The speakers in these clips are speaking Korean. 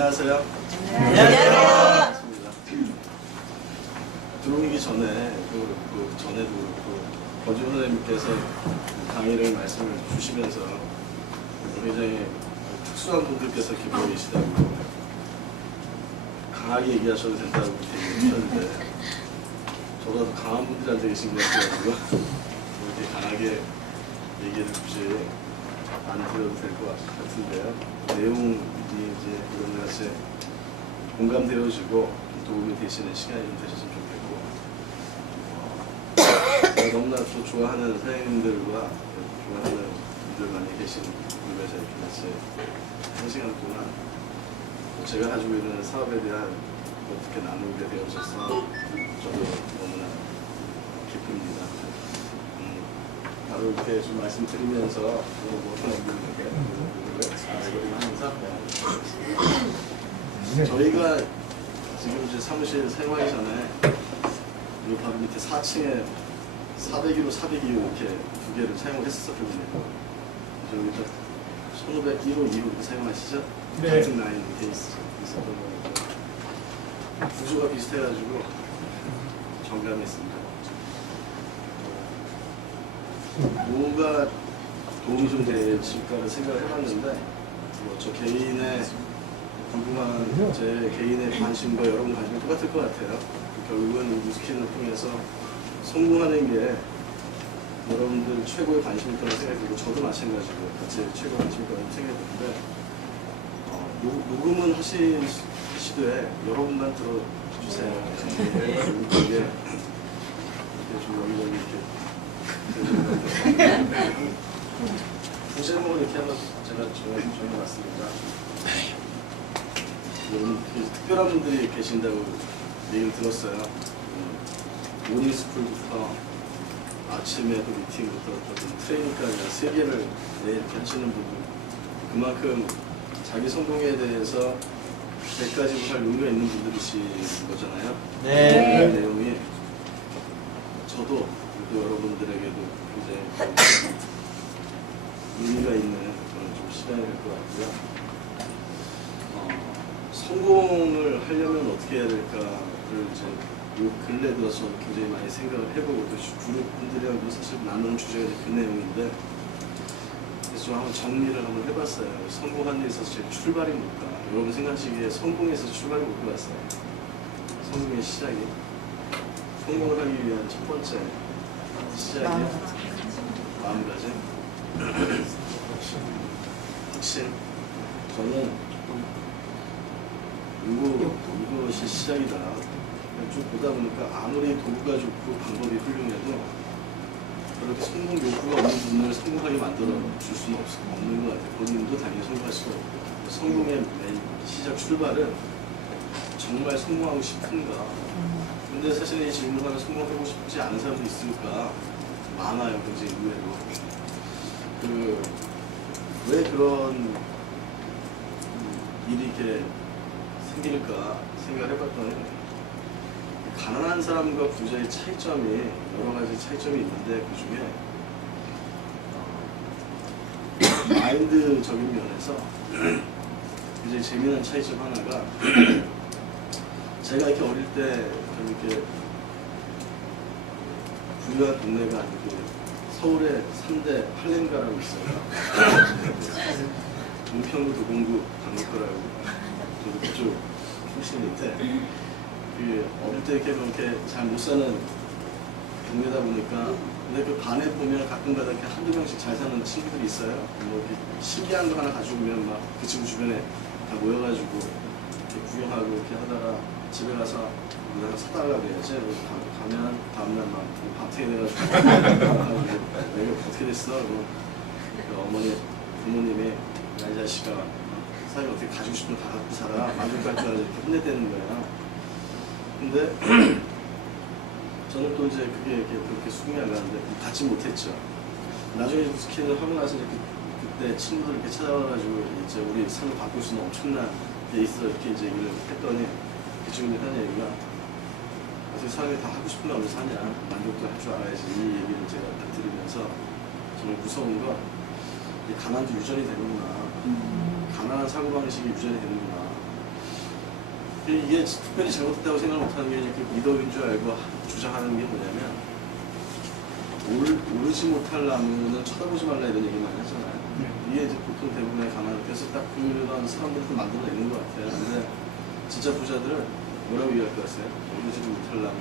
안녕하세요. 안녕하세요. 반갑습니다. 들어오기 전에 전에도 그렇고 권지훈 선생님께서 강의를 말씀을 주시면서 굉장히 특수한 분들께서 기부해 계시다고 강하게 얘기하셔도 된다고 얘기하셨는데 저보다 더 강한 분들한테 계신 것 같아가지고 이렇게 강하게 얘기를 굳이 안 드려도 될 것 같은데요. 내용이 이제 이런 것이 공감되어지고 도움이 되시는 시간이 좀 되셨으면 좋겠고 제가 너무나 또 좋아하는 선생님들과 좋아하는 분들 많이 계신 그룹에서 이렇게 같이 한 시간 동안 제가 가지고 있는 사업에 대한 어떻게 나누게 되어져서 저도 너무나 기쁩니다. 바로 이렇게 좀 말씀드리면서 저희가 지금 이제 사무실 사용하기 전에 이 바로 밑에 4층에 402호, 402호 이렇게 두 개를 사용을 했었거든요. 여기다 1501호, 2호 이렇게 사용하시죠? 네. 같은 라인 이렇게 있었던 거고 구조가 비슷해가지고 정감했습니다. 뭐가 도움이 좀 될까를 생각을 해봤는데 저 개인의 궁금한 제 개인의 관심과 여러분 관심이 똑같을 것 같아요. 결국은 무스킨을 통해서 성공하는 게 여러분들 최고의 관심일 거라고 생각이 들고 저도 마찬가지로 같이 최고의 관심일 거라고 생각이 드는데 녹음은 하시되 여러분만 들어주세요. 이게 좀 여기저기 이렇게 부제목을 이렇게 한번 제가 정해봤습니다. 특별한 분들이 계신다고 얘기를 들었어요. 모닝스쿨부터 아침에도 미팅부터 트레이닝까지 3개를 이렇게 하시는 분들 그만큼 자기 성공에 대해서 100가지 할 의미가 있는 분들이신 거잖아요. 네. 그 내용이 저도 그리고 여러분들에게도 굉장히 의미가 있는 그런 좀 시간이 될 것 같고요. 성공을 하려면 어떻게 해야 될까를 이제 요 근래 들어서 굉장히 많이 생각을 해보고 또 그룹 분들이랑도 사실 나누는 주제가 이제 그 내용인데 그래서 좀 한번 정리를 한번 해봤어요. 성공하는 데 있어서 제 출발이 뭘까? 여러분 생각하시기에 성공에서 출발이 뭘까 봤어요. 성공의 시작이 성공을 하기 위한 첫 번째 시작이 마음가짐, 확신. 저는 이것이 시작이다. 쭉 보다 보니까 아무리 도구가 좋고 방법이 훌륭해도 그렇게 성공 욕구가 없는 분을 성공하게 만들어 줄 수는 없는 것 같아요. 본인도 당연히 성공할 수가 없고 성공의 맨 시작 출발은 정말 성공하고 싶은가. 근데 사실 이 질문하면 성공하고 싶지 않은 사람도 있을까 많아요. 굉장히 의외로. 왜 그런 일이 이렇게 생길까 생각을 해봤더니 가난한 사람과 부자의 차이점이 여러 가지 차이점이 있는데 그 중에 마인드적인 면에서 굉장히 재미난 차이점 하나가 제가 이렇게 어릴 때 이렇게 부유한 동네가 아니고 서울의 3대 팔렘가라고 있어요. 은평구, 도봉구, 강북구라고. 저도 그쪽 출신인데 어릴 때 이렇게 잘 못 사는 동네다 보니까 근데 그 반에 보면 가끔가다 이렇게 한두 명씩 잘 사는 친구들이 있어요. 뭐 이렇게 신기한 거 하나 가지고 오면 막 그 친구 주변에 다 모여가지고 이렇게 구경하고 이렇게 하다가 집에 가서 내가 사달라고 해야지. 가면 다음날 막 밤새 돼가지고 내가 어떻게 됐어? 어머니 부모님이 야 이 자식아 사람이 어떻게 가지고 싶으면 다 갖고 살아. 만족할 줄 알아서 이렇게 혼내대는 거야. 근데 저는 또 이제 그게 그렇게 수긍이 안 가는데 받지 못했죠. 나중에 스킨을 하고 나서 그때 친구들 이렇게 찾아와가지고 이제 우리 삶을 바꿀 수 있는 엄청난 게 있어 이렇게 이제 얘기를 했더니 그 친구들이 하는 얘기가 어떻게 사람이 다 하고 싶은 거 하면서 사냐. 만족도 할 줄 알아야지. 이 얘기를 제가 딱 들으면서 정말 무서운 건 가난도 유전이 되는구나. 가난한 사고방식이 유전이 되는구나. 이게 특별히 잘못했다고 생각을 못하는 게 그 미덕인 줄 알고 주장하는 게 뭐냐면 오르지 못할 나무는 쳐다보지 말라 이런 얘기 많이 하잖아요. 이게 이제 보통 대부분의 가만 그래서 딱 그런 사람들도 만들어내는 것 같아요. 근데 진짜 부자들은 뭐라고 얘기할 것 같아요? 오르지도 못할 나무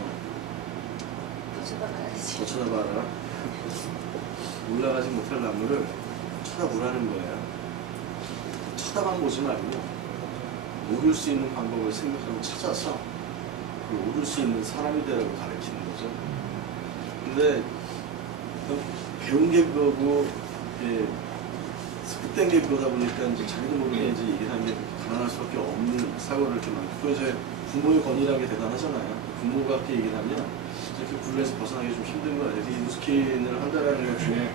더 쳐다봐라. 올라가지 못할 나무를 쳐다보라는 거예요. 쳐다만 보지 말고 오를 수 있는 방법을 생각하고 찾아서 그 오를 수 있는 사람이 되라고 가르치는 거죠. 근데 배운 게 그거고 습득된 게 그거다 보니까 이제 자기도 모르게 이제 얘기하는 게 가난할 수밖에 없는 사고를 이렇게 많고 또 이제 부모의 권위라는 게 대단하잖아요. 부모가 그렇게 얘기를 하면 이렇게 굴레에서 벗어나기 좀 힘든 거예요. 그래서 이 누스킨을 한다라는 것 중에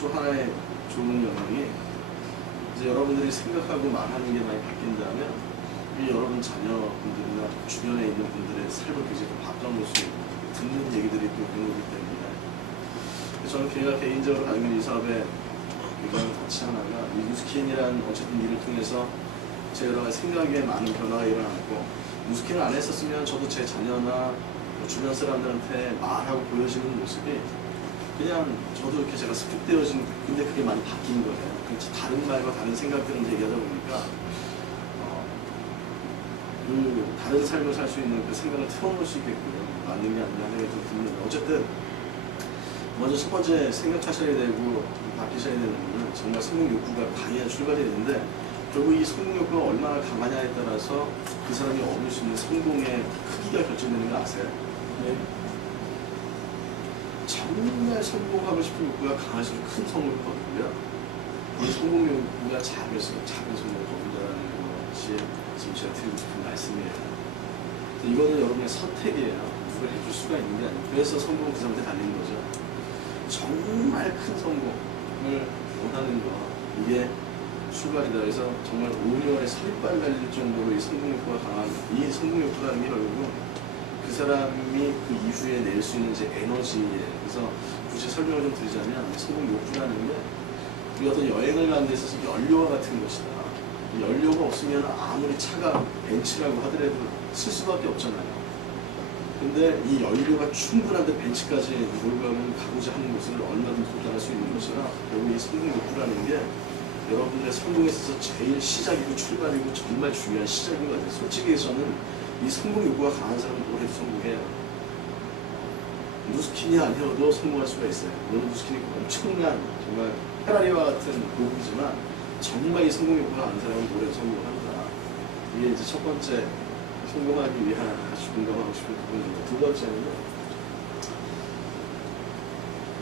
또 하나의 좋은 영향이 이제 여러분들이 생각하고 말하는 게 많이 바뀐다면 이 여러분 자녀분들이나 주변에 있는 분들의 삶을 굉장히 좀 바꿔놓을 수 있고 듣는 얘기들이 또 있는 거기 때문에 저는 제가 개인적으로 가지고 있는 이 사업의 영향을 같이 하나가 이 누스킨이라는 어쨌든 일을 통해서 제 여러 가지 생각에 많은 변화가 일어났고 누스킨을 안 했었으면 저도 제 자녀나 주변 사람들한테 말하고 보여지는 모습이 그냥 저도 이렇게 제가 습득되어진 근데 그게 많이 바뀐 거예요. 다른 말과 다른 생각들을 얘기하다 보니까 그 다른 삶을 살 수 있는 그 생각을 틀어놓을 수 있겠고요. 맞는 게 아니라 하는 게 좀 듭니다. 어쨌든 먼저 첫 번째 생각하셔야 되고 바뀌셔야 되는 부분은 정말 성공 욕구가 강해야 출발이 되는데 결국 이 성공 욕구가 얼마나 강하냐에 따라서 그 사람이 얻을 수 있는 성공의 크기가 결정되는 거 아세요? 네. 정말 성공하고 싶은 욕구가 강할수록 큰 성공을 거두고요. 이 성공 욕구가 작을수록 작은 성공을 거둔다는 것이 지금 제가 드리고 싶은 말씀이에요. 이거는 여러분의 선택이에요. 누가 해줄 수가 있는 게 아니에요. 그래서 성공은 그 사람한테 달리는 거죠. 정말 큰 성공을 원하는 거 이게 출발이다. 그래서 정말 오열에 설빨 날릴 정도로 이 성공 욕구가 강한 이 성공 욕구라는 게 결국은 그 사람이 그 이후에 낼 수 있는 이제 에너지예요. 그래서 굳이 설명을 좀 드리자면 성공 욕구라는 게 우리 어떤 여행을 가는 데 있어서 연료와 같은 것이다. 연료가 없으면 아무리 차가 벤츠라고 하더라도 쓸 수밖에 없잖아요. 근데 이 연료가 충분한데 벤츠까지 몰고 가면 가고자 하는 곳을 얼마든지 도달할 수 있는 것이라 결국 이 성공 욕구라는 게 여러분의 성공에 있어서 제일 시작이고 출발이고 정말 중요한 시작인 것 같아요. 솔직히 저는 이 성공 욕구가 강한 사람은 뭘 해도 성공해요. 누스킨이 아니어도 성공할 수가 있어요. 물론 누스킨이 엄청난 정말 페라리와 같은 고급이지만 정말 이 성공 욕구가 강한 사람은 뭘 해도 성공을 한다. 이게 이제 첫 번째 성공하기 위한 같이 공감하고 싶은 부분입니다. 두 번째는요.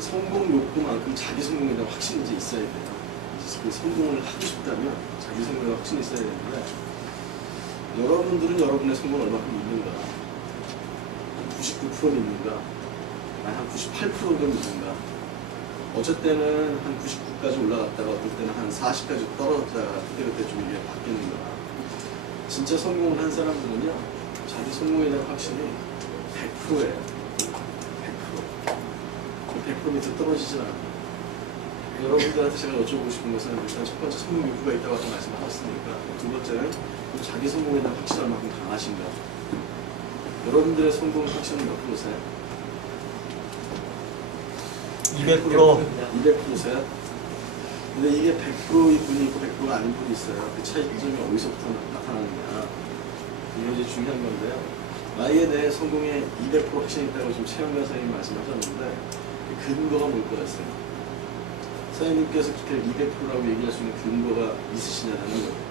성공 욕구만큼 자기 성공에 대한 확신이 이제 있어야 돼요. 그 성공을 하고 싶다면 자기 성공에 대한 확신이 있어야 되는데 여러분들은 여러분의 성공을 얼마큼 믿는가? 99% 믿는가? 아니 한 98%도 믿는가? 어쩔 때는 한 99까지 올라갔다가 어떨 때는 한 40까지 떨어졌다가 그때그때 좀 이게 바뀌는 거야. 진짜 성공을 한 사람들은요, 자기 성공에 대한 확신이 100%예요. 100%. 그 100% 밑에 떨어지진 않아요. 여러분들한테 제가 여쭤보고 싶은 것은 일단 첫 번째 성공 욕구가 있다고 아까 말씀하셨으니까 두 번째는 자기 성공에 대한 확신이 얼마큼 강하신가. 여러분들의 성공 확신은 몇 프로세요? 200%. 200%세요? 근데 이게 100%의 분이 있고 100%가 아닌 분이 있어요. 그 차이점이 어디서부터 나타나느냐. 이게 이제 중요한 건데요. 나에 대해 성공에 200% 확신이 있다고 지금 최영관 선생님이 말씀하셨는데 그 근거가 뭘 거였어요? 선생님께서 그렇게 200%라고 얘기할 수 있는 근거가 있으시냐는 거예요.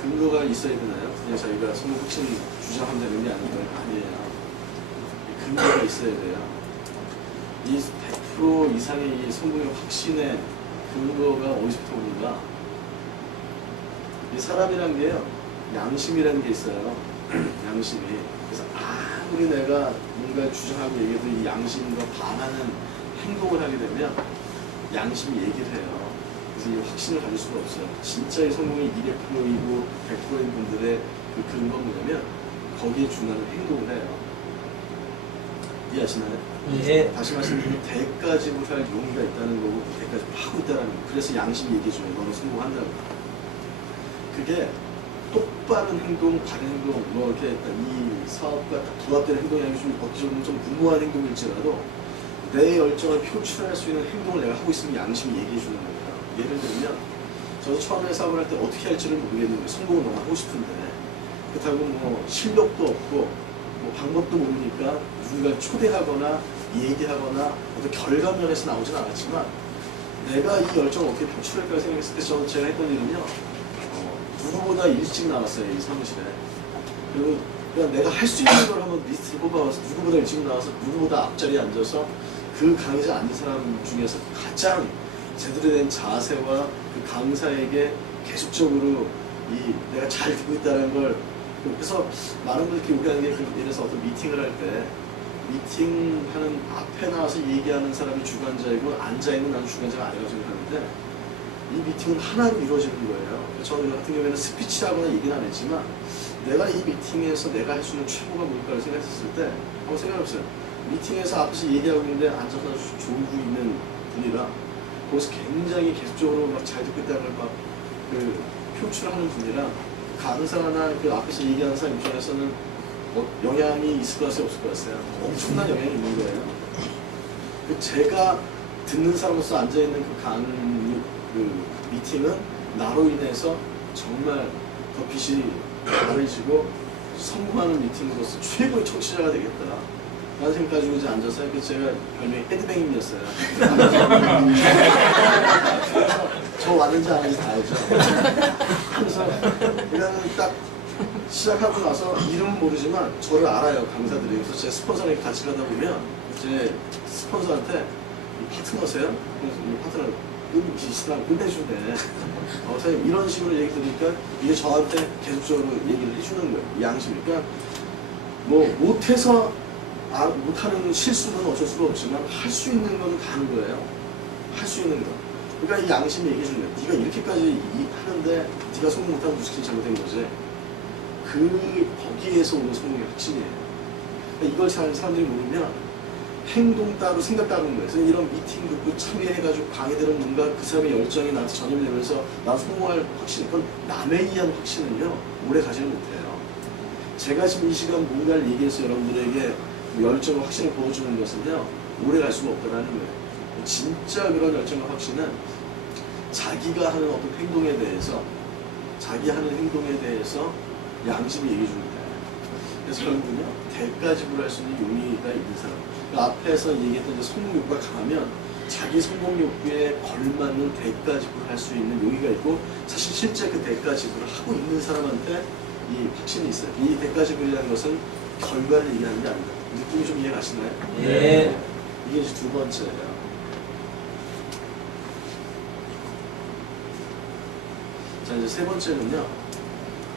근거가 있어야 되나요? 그냥 자기가 성공 확신 주장하면 되는 게 아니에요. 근거가 있어야 돼요. 이 100% 이상의 이 성공의 확신의 근거가 어디서부터 오는가? 이 사람이란 게요, 양심이라는 게 있어요. 양심이. 그래서 아무리 내가 뭔가 주장하고 얘기해도 이 양심과 반하는 행동을 하게 되면 양심이 얘기를 해요. 그래서 이 확신을 가질 수가 없어요. 진짜의 성공이 200%이고 100%인 분들의 그 근거는 뭐냐면 거기에 준하는 행동을 해요. 이해하시나요? 예. 다시 말씀드리면 대까지 못할 용기가 있다는 거고 대까지 하고 있다는 거. 그래서 양심이 얘기해줘요. 너는 성공한다고. 그게 똑바른 행동, 바른 행동, 뭐 이렇게 이 사업과 부합되는 행동이 좀 어떻게 좀 무모한 행동일지라도 내 열정을 표출할 수 있는 행동을 내가 하고 있으면 양심이 얘기해 주는 거예요. 예를 들면 저도 처음에 사업을 할 때 어떻게 할지를 모르겠는데 성공을 너무 하고 싶은데 그렇다고 뭐 실력도 없고 뭐 방법도 모르니까 누군가 초대하거나 얘기하거나 어떤 결과면에서 나오진 않았지만 내가 이 열정을 어떻게 표출할까 생각했을 때 저는 제가 했던 일은요 누구보다 일찍 나왔어요 이 사무실에. 그리고 그냥 내가 할 수 있는 걸 한번 리스트를 뽑아와서 누구보다 일찍 나와서 누구보다 앞자리에 앉아서 그 강의자 앉은 사람 중에서 가장 제대로 된 자세와 그 강사에게 계속적으로 이 내가 잘 듣고 있다는 걸 그래서 많은 분들이 오해하는 게 예를 들어서 어떤 미팅을 할 때 미팅하는 앞에 나와서 얘기하는 사람이 주관자이고 앉아있는 나는 주관자가 아니라고 생각하는데 이 미팅은 하나로 이루어지는 거예요. 저는 같은 경우에는 스피치라거나 얘기는 안 했지만 내가 이 미팅에서 내가 할 수 있는 최고가 뭘까를 생각했을 때 한번 생각해보세요. 미팅에서 앞에서 얘기하고 있는데 앉아서 졸고 있는 분이랑 거기서 굉장히 계속적으로 막 잘 듣고 있다는 걸 막 그 표출하는 분이랑 강사나 그 앞에서 얘기하는 사람 입장에서는 영향이 있을 것 같아요, 없을 것 같아요? 엄청난 영향이 있는 거예요. 제가 듣는 사람으로서 앉아있는 그 미팅은 나로 인해서 정말 더 빛이 바래지고 성공하는 미팅으로서 최고의 청취자가 되겠다 라는 생각 가지고 이제 앉아서 제가 별명이 헤드뱅임이었어요. 저 왔는지 안 왔는지 다 알죠. 그래서 일단은 딱 시작하고 나서 이름은 모르지만 저를 알아요, 강사들이. 그래서 제 스폰서랑 같이 가다 보면 제 스폰서한테 이 파트너세요? 그래서 이 파트너 시랑 끝내주네. 선생님 이런 식으로 얘기 들으니까 이게 저한테 계속적으로 얘기를 해주는 거예요. 양심이니까 뭐 못해서 못하는 실수는 어쩔 수가 없지만 할 수 있는 건 다 하는 거예요. 할 수 있는 거. 그러니까 이 양심이 얘기해 주는 거예요. 네가 이렇게까지 하는데 네가 성공 못하면 무슨 잘못된 거지. 거기에서 오는 성공의 핵심이에요. 그러니까 이걸 잘 사람들이 모르면 행동 따로 생각 따르는 거예요. 그래서 이런 미팅 듣고 참여해가지고 강의들은 뭔가 그 사람의 열정이 나한테 전염이 되면서 나 성공할 확신, 그건 남에 의한 확신은요 오래 가지는 못해요. 제가 지금 이 시간 뭔가를 얘기해서 여러분들에게 열정과 확신을 보여주는 것은요 오래 갈 수가 없다는 거예요. 진짜 그런 열정과 확신은 자기가 하는 어떤 행동에 대해서 자기 하는 행동에 대해서 양심이 얘기해 주는 거예요. 그래서 결국은요 대가지불 할 수 있는 용의가 있는 사람. 그 앞에서 얘기했던 성공 욕구가 강하면 자기 성공 욕구에 걸맞는 대가지불을 할 수 있는 용의가 있고 사실 실제 그 대가지불을 하고 있는 사람한테 이 확신이 있어요. 이 대가지불이라는 것은 결과를 얘기하는 게 아니다. 느낌이 좀 이해가시나요? 네. 이게 이제 두 번째예요. 자 이제 세 번째는요.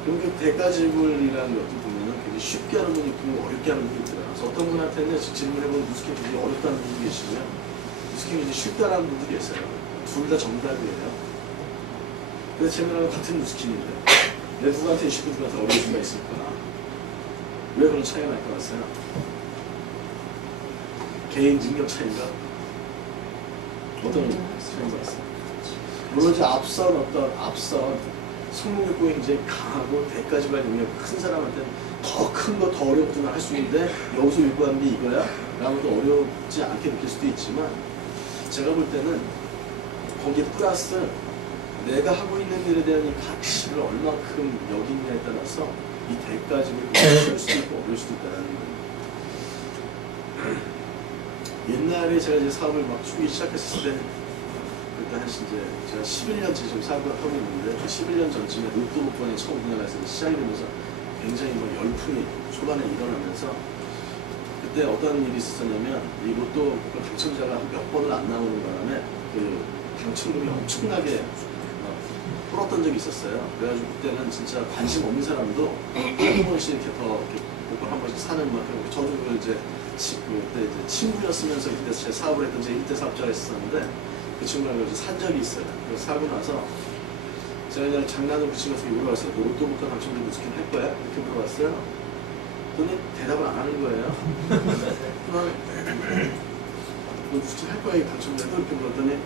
그럼 그 대가지불이라는 것도 보면은 굉장히 쉽게 하는 분이 있고 어렵게 하는 분이 있더라고요. 그래서 어떤 분한테는 질문해보면 무스킹이 굉장히 어렵다는 분도 계시고요. 무스킹이 이제 쉽다라는 분도 계세요. 둘 다 정답이에요. 그래서 제 말은 같은 무스킹인데 내 누구한테 쉽고 누구한테 어려울 수가 있을까? 왜 그런 차이가 날 것 같아요? 개인 능력 차이가 어떤 차이가 있어요? 물론 이제 앞선 성공 욕구가 굉장히 강하고 대가지불 능력이 큰 사람한테는 더 큰 거, 더 어려운 것도 할 수 있는데 여기서 요구하는 게 이거야? 라고 도 어렵지 않게 느낄 수도 있지만 제가 볼 때는 거기에 플러스 내가 하고 있는 일에 대한 이 가치를 얼마큼 여기냐에 따라서 이 대가지불이 쉬울 수도 있고 어려울 수도 있다는 거예요. 옛날에 제가 이제 사업을 막 추기 시작했을 때 그때 한 이제 제가 11년째 지금 사업을 하고 있는데 그 11년 전쯤에 로또 복권이 처음 우리나라에서 시작이 되면서 굉장히 뭐 열풍이 초반에 일어나면서 그때 어떤 일이 있었냐면 이 로또 복권 당첨자가 몇 번을 안 나오는 바람에 그 당첨금이 엄청나게 풀었던 적이 있었어요. 그래가지고 그때는 진짜 관심 없는 사람도 한 번씩 이렇게 더 이렇게 복권 한 번씩 사는 막 그런 저도 그걸 이제 그때 이제 친구였으면서 그때 제 사업을 했던 제 1대 사업자가 있었는데 그 친구랑 이제 산 적이 있어요. 그래서 사고 나서 제가 그냥 장난으로 그 친구한테 물어봤어요. 너 로또 복권 당첨자 무슨 할 거야? 이렇게 물어봤어요. 그랬더니 대답을 안 하는 거예요. 너 무슨 할 거야? 당첨자도 이렇게 물었더니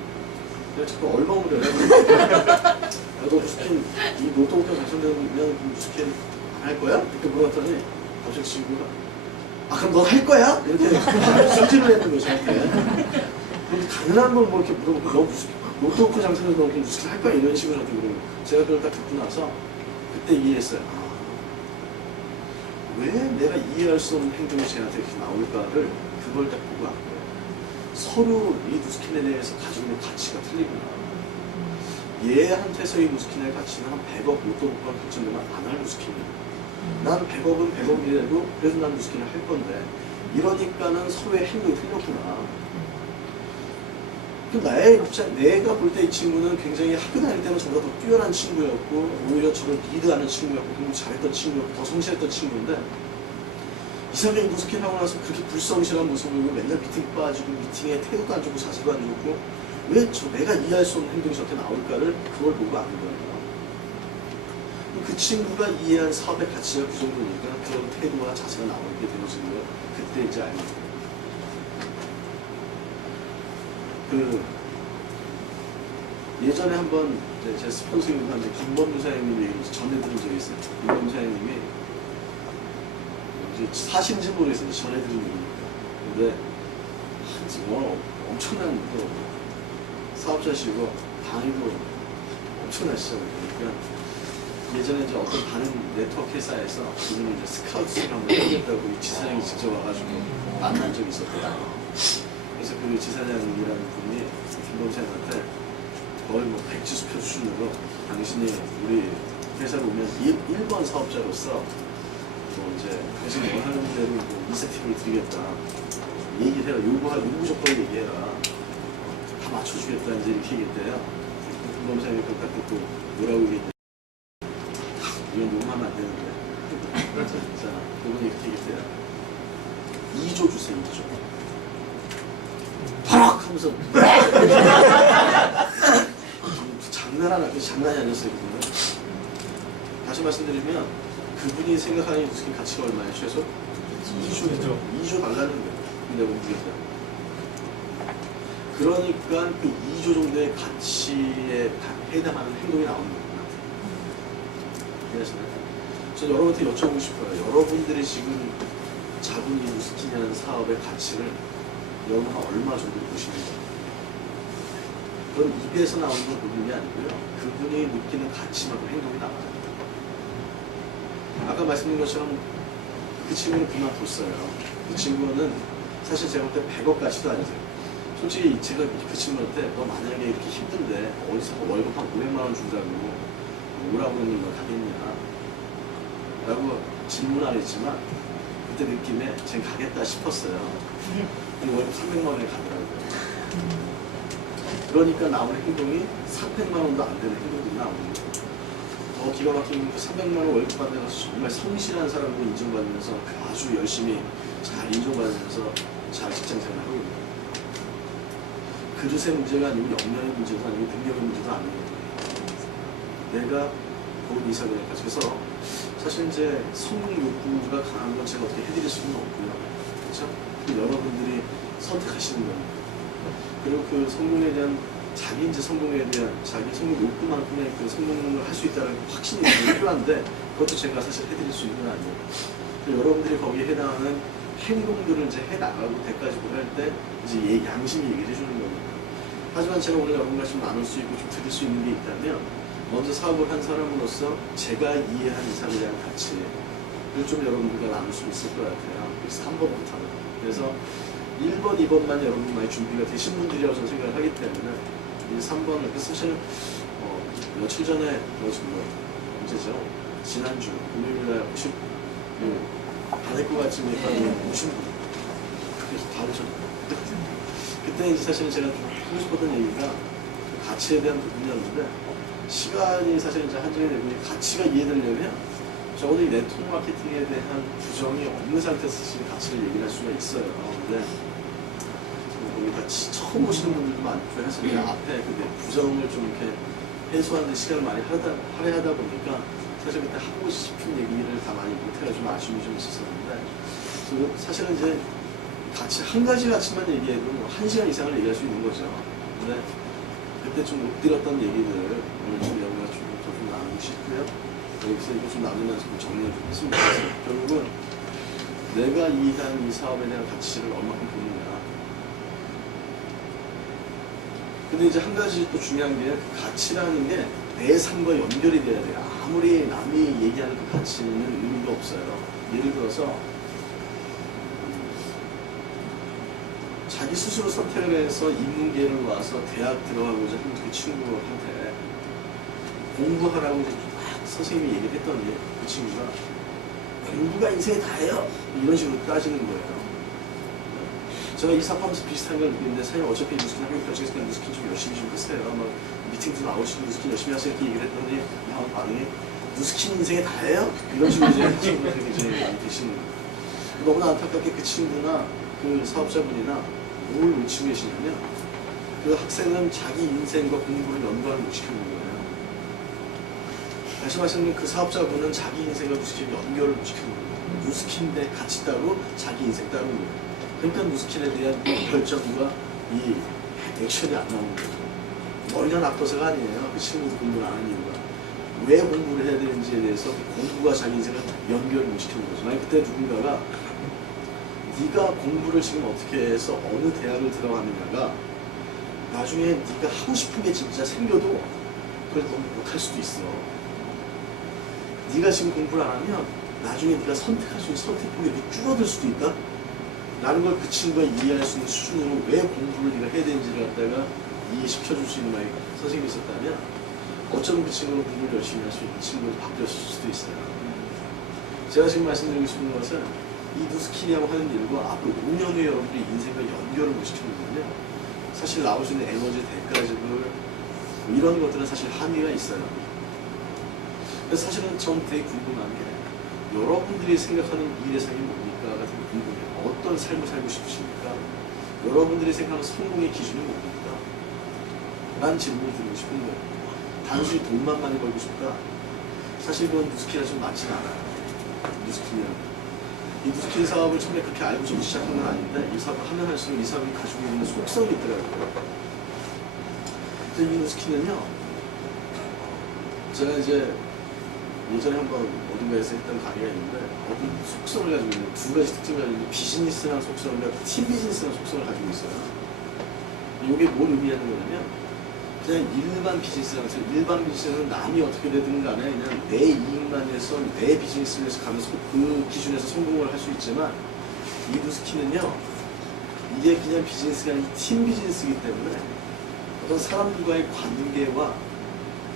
내가 자꾸 얼마물을 해야 너 무스킨 이 노트북과 작성되면 무스킨 안 할 거야? 이렇게 물어봤더니 갑자기 친구가 그럼 너 할 거야? 이렇게 수지를 했는 거죠. 근데 당연한 건 뭐 이렇게 물어보고 너 무슨 노트북 장사를 너 무슨 할 거야? 이런 식으로 저한테 물어보고 제가 그걸 딱 듣고 나서 그때 이해했어요. 왜 내가 이해할 수 없는 행동이 쟤한테 이렇게 나올까를 그걸 딱 보고 안 거예요. 서로 이 누스킨에 대해서 가지고 있는 가치가 틀리구나. 얘한테서 이 누스킨의 가치는 한 100억 노트북과 결정되면 안 할 누스킨이에요. 난 100억은 100억이라도 그래도 난 누스킨을 할 건데 이러니까는 서로의 행동이 틀렸구나. 나의 입장, 내가 볼 때 이 친구는 굉장히 학교 다닐 때는 저보다 더 뛰어난 친구였고 오히려 저를 리드하는 친구였고 공부 잘했던 친구였고 더 성실했던 친구인데 이상하게 누스킨 하고 나서 그렇게 불성실한 모습을 보고 맨날 미팅 빠지고 미팅에 태도도 안 좋고 자세도 안 좋고 왜 내가 이해할 수 없는 행동이 저한테 나올까를 그걸 보고 아는 거예요. 그 친구가 이해한 사업의 가치가 그 정도니까 그런 태도와 자세가 나오게 되어진 거예요. 그때 이제 알게 돼요. 예전에 한번 제 스폰서님한테 김범주 사장님 얘기를 전해드린 적이 있어요. 김범주 사장님이 사실인지 모르겠어요. 전해드린 얘기니까. 근데 엄청난 또 사업자시고 강의도 엄청나시죠. 그러니까 예전에 이제 어떤 다른 네트워크 회사에서 그분이 이제 스카우트를 한번 하겠다고 이 지사장이 직접 와가지고 만난 적이 있었거든요. 그래서 그 지사장이라는 분이 김범사님한테 거의 뭐 백지수 표준으로 당신이 우리 회사로 오면 1번 사업자로서 뭐 이제 당신이 원하는 대로 뭐 인센티브를 드리겠다. 얘기를 해라. 요구 조건을 얘기해라. 다 맞춰주겠다. 이제 이렇게 얘기했대요. 김범사님이 그걸 딱 듣고 뭐라고 얘기했냐. 이건 녹음하면 안 되는데. 자, 그분이 이렇게 얘기했대요. 2조 주세요, 2조. 팍! 하면서 장난이 아니었어요, 그분은. 다시 말씀드리면 그분이 생각하는 무슨 가치가 얼마예요? 최소? 2조 달라는 거예요. 근데 못 주겠어요. 그러니까 그 2조 정도의 가치에 해당하는 행동이 나오는 거구나. 이해하시나요? 저 여러분한테 여쭤보고 싶어요. 여러분들이 지금 자본이 누스킨이라는 사업의 가치를 여러분은 얼마 정도 보시는지. 그건 입에서 나오는 걸 보는 게 아니고요. 그분이 느끼는 가치만큼 행동이 나와요. 아까 말씀드린 것처럼 그 친구는 그만뒀어요. 그 친구는 사실 제가 볼 때 100억 가치도 아니세요. 솔직히 제가 그 친구한테 너 만약에 이렇게 힘든데 어디서 월급 한 500만 원 준다고 오라고 했는 거 가겠냐 라고 질문 안 했지만 그때 느낌에 쟤는 가겠다 싶었어요. 근데 월급 300만 원에 가더라고요. 그러니까 나오는 행동이 300만 원도 안 되는 행동이 나오는 거예요. 더 기가 막힌 그 300만 원 월급 받으면서 정말 성실한 사람으로 인정받으면서 아주 열심히 잘 인정받으면서 잘 직장 생활하고 있는 거예요. 그릇의 문제가 아니고 역량의 문제도 아니고 능력의 문제도 아니에요. 내가 본 이사회까지. 그래서 사실 이제 성공 욕구가 강한 건 제가 어떻게 해드릴 수는 없고요. 그렇죠? 여러분들이 선택하시는 겁니다. 그리고 그 성공에 대한 자기 이제 성공에 대한 자기 성공 욕구만큼의 그 성공을 할 수 있다는 확신이 필요한데 그것도 제가 사실 해드릴 수 있는 건 아니에요. 여러분들이 거기에 해당하는 행동들을 이제 해 나가고 대가지고 할 때 이제 양심이 얘기를 해주는 겁니다. 하지만 제가 오늘 여러분과 좀 나눌 수 있고 좀 드릴 수 있는 게 있다면 먼저 사업을 한 사람으로서 제가 이해한 이 사업에 대한 가치를 좀 여러분들과 나눌 수 있을 것 같아요. 그래서 3번부터는. 그래서 1번, 2번만 여러분 많이 준비가 되신 분들이라고 저는 생각을 하기 때문에 이 3번을 사실 며칠 전에 언제죠? 지난주 금요일날 혹시 바네코 같은 예판에 오신 분 그래서 다 오셨나요? 그때 이제 사실 제가 좀 하고 싶었던 얘기가 그 가치에 대한 부분이었는데 시간이 사실 이제 한정이 되고 가치가 이해되려면 적어도 이 네트워크 마케팅에 대한 부정이 없는 상태에서 사실 가치를 얘기할 수가 있어요. 근데 거기 같이 처음 오시는 분들도 많고 해서 앞에 그 부정을 좀 이렇게 해소하는 데 시간을 많이 할애하다 보니까 사실 그때 하고 싶은 얘기를 다 많이 못해가지고 좀 아쉬움이 좀 있었었는데 사실은 이제 같이 한 가지 가치만 얘기해도 뭐 1시간 이상을 얘기할 수 있는 거죠. 근데 그때 좀 못 들었던 얘기들 오늘 좀 여기가 좀 나누고 싶고요. 여기서 이거 좀 나누면서 좀 정리해 주겠습니다. 결국은 내가 이해한 이 사업에 대한 가치를 얼마큼 보느냐. 근데 이제 한 가지 또 중요한 게 그 가치라는 게 내 삶과 연결이 돼야 돼요. 아무리 남이 얘기하는 그 가치는 의미가 없어요. 예를 들어서 자기 스스로 선택을 해서 인문계를 와서 대학 들어가고자 하는 그 친구한테 공부하라고 막 선생님이 얘기를 했더니 그 친구가 공부가 인생이 다예요? 이런 식으로 따지는 거예요. 제가 이 사업하면서 비슷한 걸 느끼는데 사실 어차피 누스킨 학교 결정해서 그냥 누스킨 좀 열심히 좀 하세요. 막 미팅도 나오시고 누스킨 열심히 하세요 이렇게 얘기를 했더니 나온 반응이 누스킨 인생이 다예요? 이런 식으로 이제 친구들이 굉장히 많이 계시는 거예요. 너무나 안타깝게 그 친구나 그 사업자분이나 뭘 놓치고 계시냐면 그 학생은 자기 인생과 공부를 연관을 못 시키는 거예요. 다시 말씀드리면 그 사업자분은 자기 인생과 누스킨 연결을 못 시키는 거예요. 누스킨인데 같이 따로 자기 인생 따로 있는 거예요. 그러니까 누스킨에 대한 결정과 이 액션이 안 나오는 거죠. 머리가 나빠서가 아니에요. 그 친구도 공부를 안 하는 이유가. 왜 공부를 해야 되는지에 대해서 공부와 자기 인생을 연결을 못 시키는 거죠. 만약 그때 누군가가 네가 공부를 지금 어떻게 해서 어느 대학을 들어가느냐가 나중에 네가 하고 싶은 게 진짜 생겨도 그걸 너무 못할 수도 있어. 네가 지금 공부를 안 하면 나중에 네가 선택할 수 있는 선택폭이 줄어들 수도 있다. 라는 걸 그 친구가 이해할 수 있는 수준으로 왜 공부를 네가 해야 되는지를 갖다가 이해시켜줄 수 있는 선생님이 있었다면 어쩌면 그 친구는 공부를 열심히 할 수 있는 친구로 바뀌었을 수도 있어요. 제가 지금 말씀드리고 싶은 것은 이 누스킨이라고 하는 일과 앞으로 5년 후에 여러분들이 인생과 연결을 못 시키는 거는요. 사실 나올 수 있는 에너지, 대가지들 이런 것들은 사실 한계가 있어요. 그래서 사실은 전 되게 궁금한 게 여러분들이 생각하는 미래상이 뭡니까? 같은 게 궁금해요. 어떤 삶을 살고 싶으십니까? 여러분들이 생각하는 성공의 기준이 뭡니까? 라는 질문을 드리고 싶은 거예요. 단순히 돈만 많이 벌고 싶다? 사실 그건 누스킨이랑 좀 맞지는 않아요. 누스킨이랑. 이 누스킨 사업을 처음에 그렇게 알고 좀 시작한 건 아닌데 이 사업을 하면 할수록 이 사업이 가지고 있는 속성이 있더라고요. 그래서 이 누스킨은요. 제가 이제 예전에 한번 어딘가에서 했던 강의가 있는데 어떤 속성을 가지고 있는 두 가지 특징을 가지고 있는 비즈니스라는 속성과 팀 비즈니스라는 속성을 가지고 있어요. 이게 뭘 의미하는 거냐면 그냥 일반 비즈니스라는 거죠. 일반 비즈니스는 남이 어떻게 되든 간에 그냥 내 이익만 해서 내 비즈니스를 해서 가면서 그 기준에서 성공을 할 수 있지만 이 누스킨은요 이게 그냥 비즈니스가 아니라 팀 비즈니스이기 때문에 어떤 사람들과의 관계와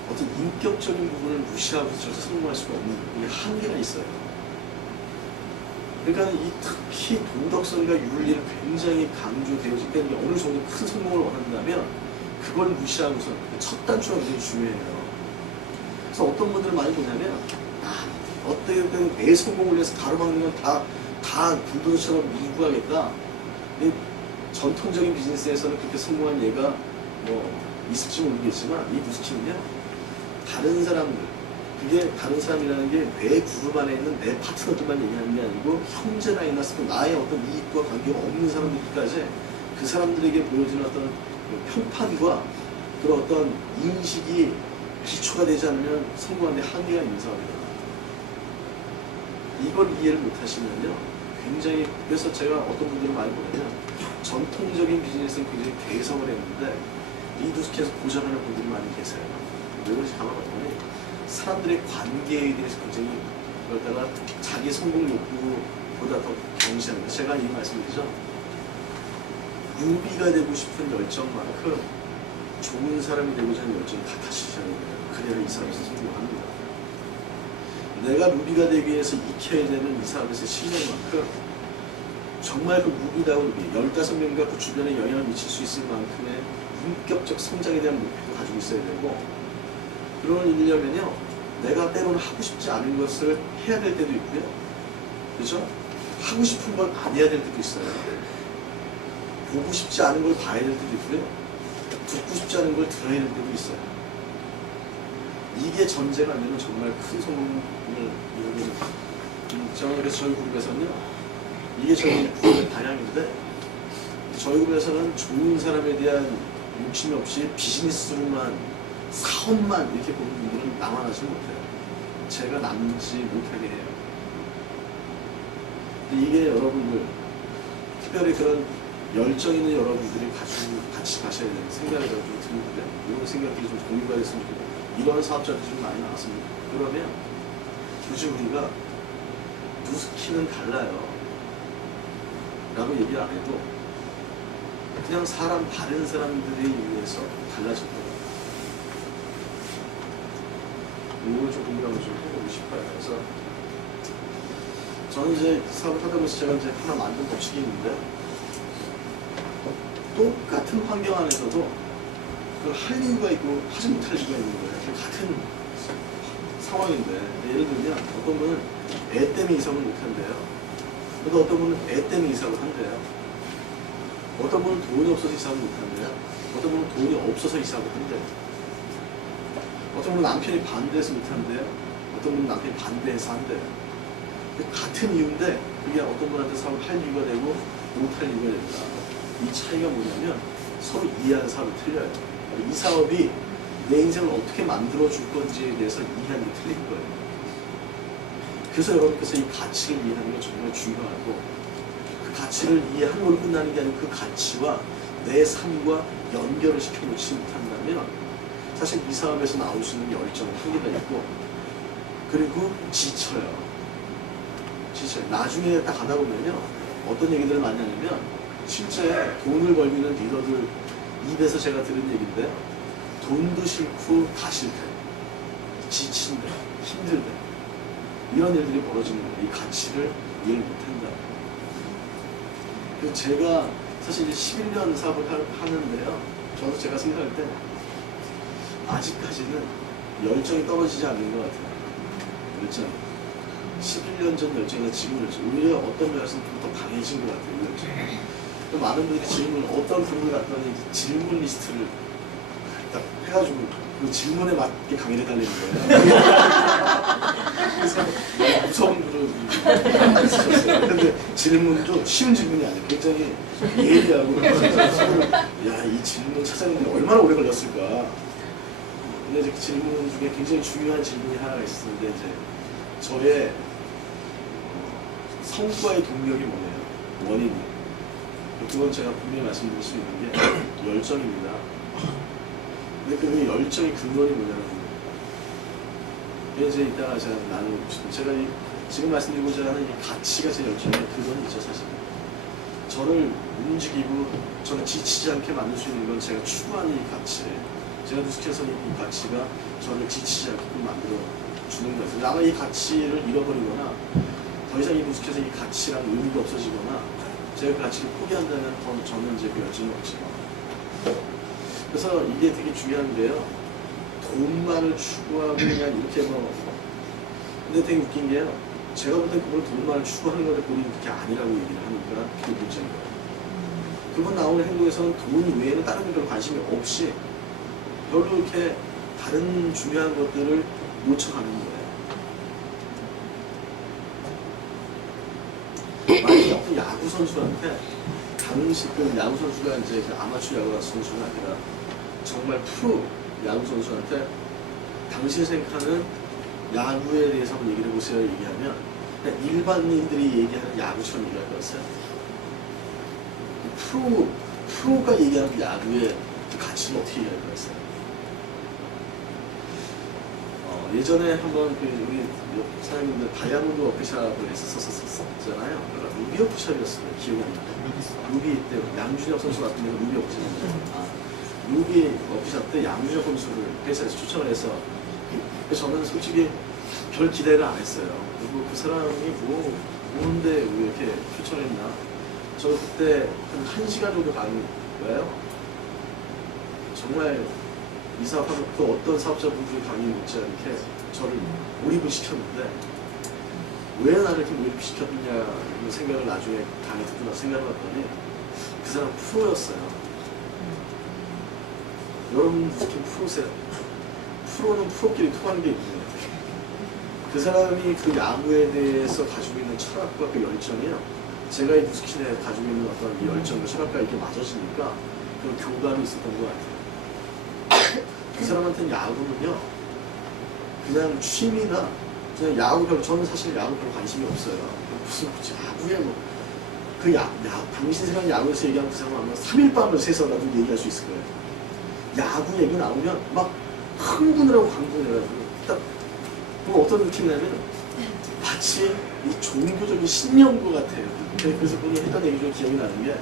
어떤 인격적인 부분을 무시하고 절대 성공할 수가 없는 이게 한계가 있어요. 그러니까 이 특히 도덕성과 윤리를 굉장히 강조되어지니까 그러니까 어느 정도 큰 성공을 원한다면 그걸 무시하고서 첫 단추가 굉장히 중요해요. 그래서 어떤 분들은 많이 보냐면 어떻게든 내 성공을 위해서 가로막는 건 다 불도저처럼 밀고 가겠다. 전통적인 비즈니스에서는 그렇게 성공한 예가 뭐 있을지 모르겠지만 이 누스킨은요 다른 사람들, 그게 다른 사람이라는 게 내 그룹 안에 있는 내 파트너들만 얘기하는 게 아니고 형제 라인이나 나의 어떤 이익과 관계가 없는 사람들까지 그 사람들에게 보여지는 어떤 평판과 그런 어떤 인식이 기초가 되지 않으면 성공하는 데 한계가 있는 사람이다. 이걸 이해를 못 하시면요. 굉장히, 그래서 제가 어떤 분들을 많이 보냐면 전통적인 비즈니스는 굉장히 개성을 했는데 이 누스킨에서 고전하는 분들이 많이 계세요. 왜 그런지 가만 봤더니 사람들의 관계에 대해서 굉장히 그러다가 자기 성공 욕구보다 더 경시합니다. 제가 이 말씀드리죠. 루비가 되고 싶은 열정만큼 좋은 사람이 되고자 하는 열정이 다 타시셔야 돼요. 그래야 이 사람에서 성공합니다. 내가 루비가 되기 위해서 익혀야 되는 이 사람에서 실력만큼 정말 그 루비다운 루비 15명과 그 주변에 영향을 미칠 수 있을 만큼의 인격적 성장에 대한 목표도 가지고 있어야 되고 그런 일이려면요 내가 때로는 하고 싶지 않은 것을 해야 될 때도 있고요 그죠? 하고 싶은 걸 안 해야 될 때도 있어요. 보고 싶지 않은 걸 봐야 될 때도 있고요 듣고 싶지 않은 걸 들어야 될 때도 있어요. 이게 전제가 안 되면 정말 큰 성공을 이루는 그래서 저희 그룹에서는요 이게 저희 그룹의 방향인데 저희 그룹에서는 좋은 사람에 대한 욕심이 없이 비즈니스로만 사업만 이렇게 보는 분들은 남아나지 못해요. 제가 남지 못하게 해요. 이게 여러분들 특별히 그런 열정 있는 여러분들이 같이 가셔야 되는 생각이 좀 드는데 이런 생각들이 좀 공유가 됐으면 좋겠고 이런 사업자들이 좀 많이 나왔습니다. 그러면 굳이 우리가 누스키는 달라요 라고 얘기를 안 해도 그냥 다른 사람들에 의해서 달라질 거예요. 이걸 좀 공유하고 좀 해보고 싶어요. 그래서 저는 이제 사업을 하다 보면서 제가 이제 하나 만든 법칙이 있는데 똑같은 환경 안에서도 그걸 할 이유가 있고 하지 못할 이유가 있는 거예요. 같은 상황인데 예를 들면 어떤 분은 애 때문에 이사를 못한대요. 또 어떤 분은 애 때문에 이사를 한대요. 어떤 분은 돈이 없어서 이사를 못한대요. 어떤 분은 돈이 없어서 이사를 한대요. 어떤 분은 남편이 반대해서 못한대요. 어떤 분은 남편이 반대해서 한대요. 같은 이유인데 그게 어떤 분한테 사업을 할 이유가 되고 못할 이유가 됩니다. 이 차이가 뭐냐면 서로 이해하는 사업이 틀려요. 이 사업이 내 인생을 어떻게 만들어줄 건지에 대해서 이해하는 게 틀린 거예요. 그래서 여러분께서 이 가치를 이해하는 게 정말 중요하고 그 가치를 이해한 걸로 끝나는 게 아니고 그 가치와 내 삶과 연결을 시켜놓지 못한다면 사실 이 사업에서 나올 수 있는 열정은 한계가 있고 그리고 지쳐요. 나중에 딱 가다 보면요 어떤 얘기들을 많이 하냐면 실제 돈을 벌고 있는 리더들 입에서 제가 들은 얘기인데요 돈도 싫고 다 싫대 지친대 힘들대 이런 일들이 벌어지는 거예요. 이 가치를 이해를 못한다. 그래서 제가 사실 이제 11년 사업을 하는데요 저도 제가 생각할 때 아직까지는 열정이 떨어지지 않는 것 같아요. 열정 11년 전 열정이나 지금 열정 오히려 어떤 면에서는 더 강해진 것 같아요. 열정. 많은 분들이 질문을 어떤 분들 갔더니 질문 리스트를 딱 해가지고 그 질문에 맞게 강의를 해달라는 거예요. 그래서 무서운 분을 있으셨어요. 근데 질문도 쉬운 질문이 아니에요. 굉장히 예리하고 야, 이 질문 찾아내는데 얼마나 오래 걸렸을까. 근데 이제 그 질문 중에 굉장히 중요한 질문이 하나가 있었는데 이제 저의 성과의 동력이 뭐냐요? 원인이. 그건 제가 분명히 말씀드릴 수 있는 게 열정입니다. 근데 그 열정의 근원이 뭐냐는 거예요. 이제 이따가 제가 나누고 싶은 제가 지금 말씀드리고자 하는 이 가치가 제 열정의 근원이죠, 사실. 저를 움직이고 저를 지치지 않게 만들 수 있는 건 제가 추구하는 이 가치. 제가 누스키에서 이 가치가 저를 지치지 않게끔 만들어 주는 거예요. 아마 이 가치를 잃어버리거나 더 이상 이 누스키에서 이 가치랑 의미가 없어지거나 제가 그 가치를 포기한다면 저는 이제 그 열정이 없죠. 그래서 이게 되게 중요한데요. 돈만을 추구하고 그냥 이렇게 근데 되게 웃긴 게요. 제가 볼 때 그걸 돈만을 추구하는 건데 본인이 그렇게 아니라고 얘기를 하니까 그게 문제인 거예요. 그분 나오는 행동에서는 돈 외에는 다른 데 별로 관심이 없이 별로 이렇게 다른 중요한 것들을 놓쳐가는 거예요. 만약에 어떤 야구 선수한테 당시 그 야구 선수가 이제 아마추어 야구 선수가 아니라 정말 프로 야구 선수한테 당신이 생각하는 야구에 대해서 한번 얘기를 해보세요 얘기하면 그냥 일반인들이 얘기하는 야구처럼 얘기할 거였어요. 프로가 얘기하는 그 야구의 그 가치는 어떻게 얘기할 거였어요. 예전에 한번 우리 사장님들 다이아몬드 워크샵을 했었잖아요. 루비 워크샵이었어요. 기억이 안 나요. 루비 때 양준혁 선수 같은 경우는 루비 워크샵이었어요. 루비 워크샵 때 양준혁 선수를 회사에서 초청을 해서 저는 솔직히 별 기대를 안 했어요. 그리고 그 사람이 뭔데 왜 이렇게 초청했나. 저 그때 한 1시간 정도 간 거예요. 정말 이 사업하면 또 어떤 사업자분들이 강의 못지않게 저를 몰입을 시켰는데 왜 나를 이렇게 몰입시켰느냐는 생각을 나중에 강의 듣고 나서 생각을 해봤더니 그 사람 프로였어요. 여러분 특히 프로세요. 프로는 프로끼리 통하는 게 있는 것 같아요. 그 사람이 그 야구에 대해서 가지고 있는 철학과 그 열정이요. 제가 이 누스킨에 가지고 있는 어떤 이 열정과 철학과 이렇게 맞아지니까 그런 교감이 있었던 것 같아요. 그 사람한테는 야구는요, 그냥 취미나 그냥 야구 별로, 저는 사실 야구 별로 관심이 없어요. 무슨 야구에 뭐 당신 생각하는 야구에서 얘기하는 그 사람은 아마 3일 밤을 새서라도 얘기할 수 있을 거예요. 야구 얘기 나오면 막 흥분을 하고 강분을 해가지고 딱 어떤 느낌이냐면 마치 이 종교적인 신념과 같아요. 그래서 그분이 했던 얘기 중에 기억이 나는 게,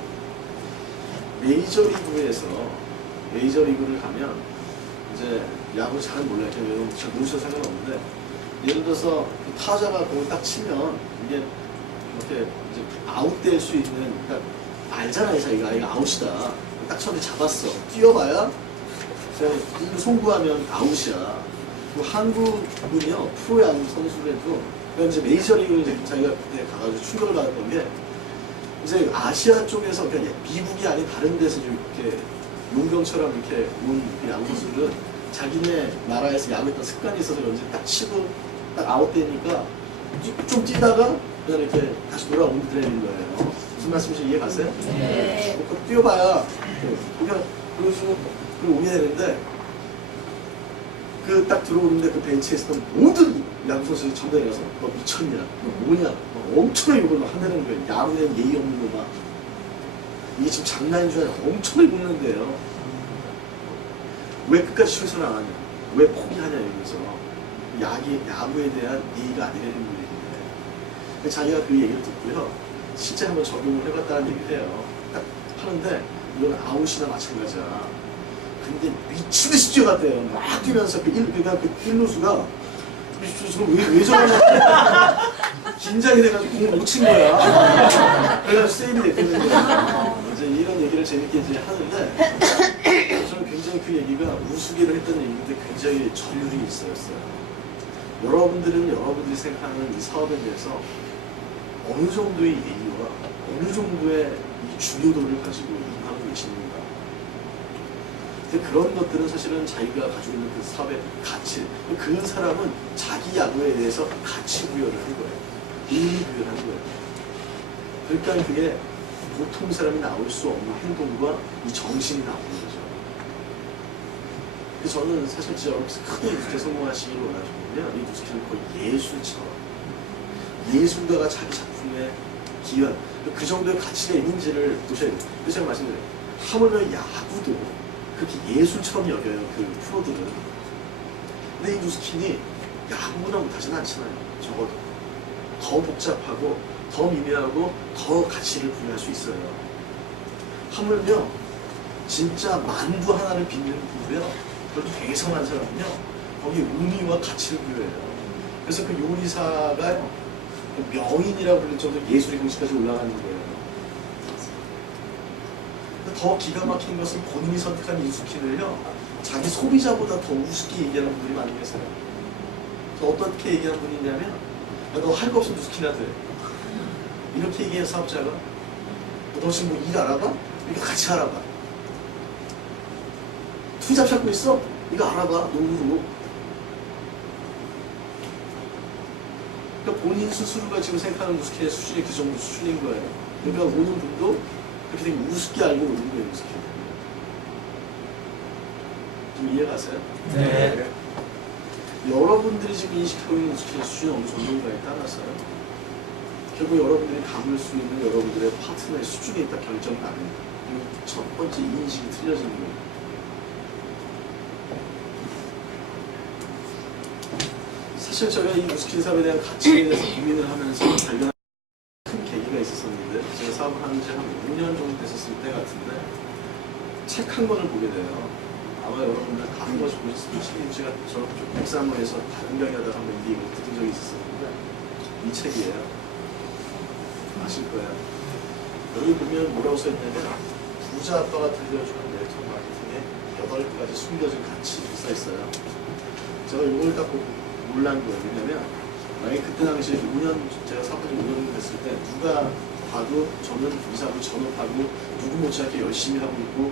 메이저리그를 가면 이제 야구 잘은 몰라요. 왜냐면 잘 모르셔도 상관없는데, 예를 들어서 타자가 공을 딱 치면 이게 이렇게 이제 아웃될 수 있는, 그러니까 알잖아요. 자기가 이거 아웃이다. 딱 처음에 잡았어. 뛰어봐야 그냥 송구하면 아웃이야. 한국은요, 프로야구 선수들도, 그러니까 이제 메이저리그 이제 자기가 그때 가가지고 충격을 받았던 게, 이제 아시아 쪽에서, 그러니까 미국이 아닌 다른 데서 좀 이렇게 용병처럼 이렇게 온 야구 선수들은 자기네 나라에서 야구했던 습관이 있어서 그런지 딱 치고 딱 아웃되니까 좀 뛰다가 그냥 이렇게 다시 돌아오는 거예요. 무슨 말씀이신지 이해 가세요? 네. 뛰어봐야 그냥 그러시고 오게 되는데, 그 딱 들어오는데 그 벤치에 있었던 모든 야구 선수들이 전부 일어나서 너 미쳤냐? 너 뭐냐? 엄청나게 욕을 막 한다는 거예요. 야구에 대한 예의 없는 거 막. 이게 지금 장난인 줄 알고 엄청나게 묻는데요. 왜 끝까지 최선을 안 하냐? 왜 포기하냐? 이러면서 야구에 대한 예의가 아니라는 얘기인데, 자기가 그 얘기를 듣고요, 실제 한번 적용을 해봤다는 얘기를 해요. 딱 하는데 이건 아웃이나 마찬가지야. 근데 미친듯이 뛰어갔대요. 막 뛰면서 그 1루수가 왜 저러냐, 긴장이 돼가지고 공을 못 친 거야. 그래가지고 세이브 됐거든요. 이제 이런 얘기를 재밌게 이제 하는데, 저는 굉장히 그 얘기가 우스개를 했던 얘기인데 굉장히 전율이 있었어요. 여러분들이 생각하는 이 사업에 대해서 어느 정도의 예의와 어느 정도의 이 중요도를 가지고 임하고 계십니까? 근데 그런 것들은 사실은 자기가 가지고 있는 그 사업의 가치, 그 사람은 자기 야구에 대해서 가치 부여를 한 거예요. 의미 부여를 한 거예요. 그러니까 그게 보통 사람이 나올 수 없는 행동과 이 정신이 나오는 거죠. 그래서 저는 사실 진짜 여러분께서 크게 이렇게 성공하시기를 원하시거든요. 이 무스키는 거의 예술처럼, 예술가가 자기 작품의 기원, 그 정도의 가치가 있는지를 보셔야 돼요. 그래서 제가 말씀드려요. 하물며 야구도 그렇게 예술처럼 여겨요, 그 프로들은. 근데 이 누스킨이 야구보다 못하지는 않잖아요. 적어도 더 복잡하고 더 미묘하고 더 가치를 부여할 수 있어요. 하물며 진짜 만두 하나를 빚는 부부요, 그것도 되게 성한 사람은요, 거기에 의미와 가치를 부여해요. 그래서 그 요리사가 명인이라고 불릴 정도로 예술의 경지까지 올라가는 거예요. 더 기가 막힌 것은 본인이 선택한 이누스킨을요, 자기 소비자보다 더 우습게 얘기하는 분들이 많이 계세요. 어떻게 얘기하는 분이 있냐면, 너 할 거 없으면 누스킨이나 돼. 이렇게 얘기해요, 사업자가. 너 지금 뭐 일 알아봐? 이거 같이 알아봐. 투잡 찾고 있어? 이거 알아봐, 농구로. 그러니까 본인 스스로가 지금 생각하는 누스킨의 수준이 그 정도 수준인 거예요. 그러니까 오는 분도 그렇게 되게 우습게 알고 오는 거예요, 우습게. 좀 이해가세요? 네. 여러분들이 지금 인식하고 있는 우습게 수준이 어느 정도인가에 따라서요, 결국 여러분들이 담을 수 있는 여러분들의 파트너의 수준이 딱 결정이 나는 첫 번째 인식이 틀려지는 거예요. 사실 제가 이 무스킨 사업에 대한 가치에 대해서 고민을 하면서 발견한 큰 계기가 있었었는데, 제가 사업을 한 지 한 5년 정도 됐었을 때 같은데, 책 한 권을 보게 돼요. 아마 여러분들 다른 것을 보셨을 때, 책임지가 저 백사모에서 다른 강의 하다가 한번 이 얘기를 들은 적이 있었는데, 이 책이에요. 아실 거예요. 여기 보면 뭐라고 써있냐면, 부자 아빠가 들려주는 네트워크 마케팅에 8가지 숨겨진 가치가 써있어요. 제가 이걸 딱 보고 놀란 거예요. 왜냐면 만약에 그때 당시에 5년, 제가 사업한 지 5년 됐을 때 누가 봐도 저는 이 사업을 전업하고 누구 못지않게 열심히 하고 있고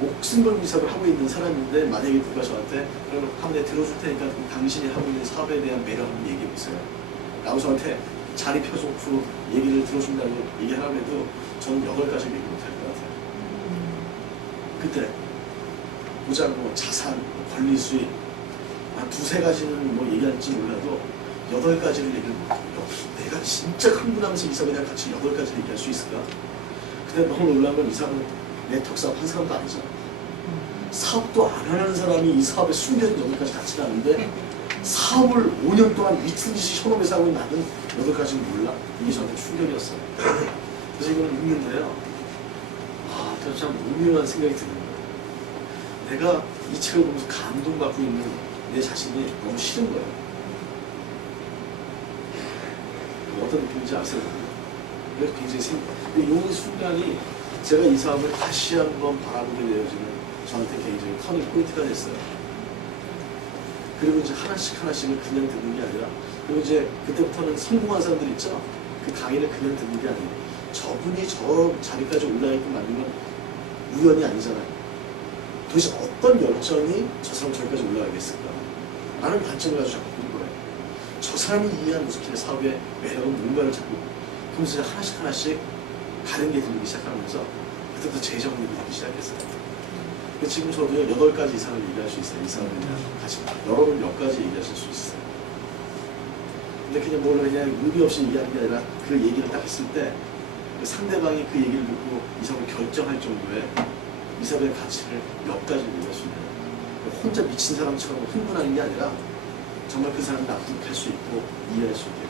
목숨 걸고 이 사업을 하고 있는 사람인데, 만약에 누가 저한테 그럼 한번 내가 들어줄 테니까 당신이 하고 있는 사업에 대한 매력 한번 얘기해 보세요 라고 저한테 자리 펴놓고 얘기를 들어준다고 얘기하라고 해도 저는 8가지 얘기 못할 것 같아요. 그때 보장, 뭐 자산, 권리 수익 한 두세 가지는 뭐 얘기할지 몰라도 8가지를 얘기를 못해요. 내가 진짜 흥분하면서 이 사람이랑 같이 8가지를 얘기할 수 있을까? 근데 너무 놀라운 건 이 사람은 네트워크 사업 한 사람도 아니잖아. 사업도 안 하는 사람이 이 사업에 숨겨진 8가지 가치가 아는데 사업을 5년 동안 미친듯이 현업에서 하고 있는 나는 8가지는 몰라? 이게 저한테 충격이었어요. 그래서 이거는 읽는데요. 아, 참 오묘한 생각이 드는 거예요. 내가 이 책을 보면서 감동받고 있는 내 자신이 너무 싫은 거예요. 어떤 느낌인지 아세요? 그래서 굉장히 이 순간이 제가 이 사업을 다시 한번 바라보게 되어지는 저한테 굉장히 터닝 포인트가 됐어요. 그리고 이제 하나씩을 그냥 듣는 게 아니라, 그리고 이제 그때부터는 성공한 사람들 있죠? 그 강의를 그냥 듣는 게 아니에요. 저분이 저 자리까지 올라가게끔 만든 건 우연이 아니잖아요. 도대체 어떤 열정이 저 사람 저기까지 올라가겠을까? 라는 관점을 가지고 자꾸 보는 거예요. 저 사람이 이해한 무스킨의 사업의 매력은 뭔가를 자꾸, 그러면서 하나씩 다른 게 들리기 시작하면서 그때부터 재정립이 되기 시작했어요. 지금 저도 8가지 이상을 얘기할 수 있어요. 이 사람에 대한 같이 여러분 몇 가지 얘기하실 수 있어요. 근데 그냥 뭘 그냥 의미 없이 얘기하는 게 아니라 그 얘기를 딱 했을 때 상대방이 그 얘기를 듣고 이 사람을 결정할 정도의 이 사람의 가치를 몇 가지 얘기할 수 있는, 혼자 미친 사람처럼 흥분하는 게 아니라 정말 그 사람을 납득할 수 있고 이해할 수 있게.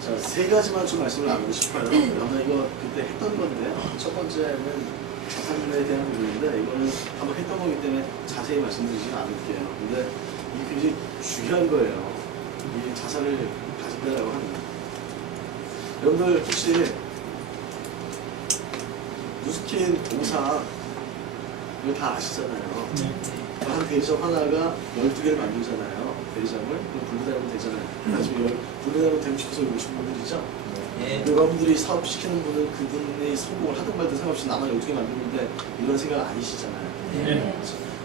자, 3가지만 좀 말씀을 나누고 싶어요. 아마 이거 그때 했던 건데요. 첫 번째는 자산에 대한 부분인데, 이거는 한번 했던 거기 때문에 자세히 말씀드리지는 않을게요. 근데 이게 굉장히 중요한 거예요. 이 자산을 가진다라고 하는 거. 여러분들 혹시 누스킨 동상 이거 다 아시잖아요. 한 대리점 하나가 12개를 만들잖아요. 대리점을. 그럼 분리되면 되잖아요. 나중에 분리되면 되고 싶어서 오신 분들이죠. 여러분들이 사업 시키는 분은 그분이 성공을 하든 말든 상관없이 나만 12개 만드는데 이런 생각 아니시잖아요.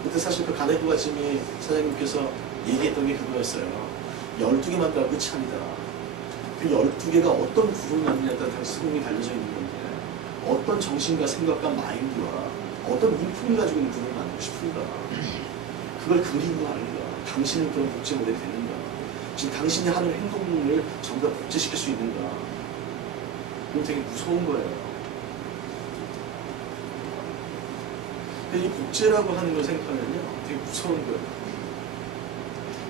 그때 사실 그 가네부가 지미 사장님께서 얘기했던 게 그거였어요. 12개 만들어 끝이 아니다. 그 12개가 어떤 구름을 만드냐에 따라 당시 성공이 달려져 있는 건데, 어떤 정신과 생각과 마인드와 어떤 인품을 가지고 있는 구름을 만들고 싶은가, 그걸 그리고 하는가, 당신은 그런 복제 모델이 되는가, 지금 당신이 하는 행동을 전부 다 복제시킬 수 있는가. 그건 되게 무서운 거예요. 근데 이 복제라고 하는 걸 생각하면요, 되게 무서운 거예요.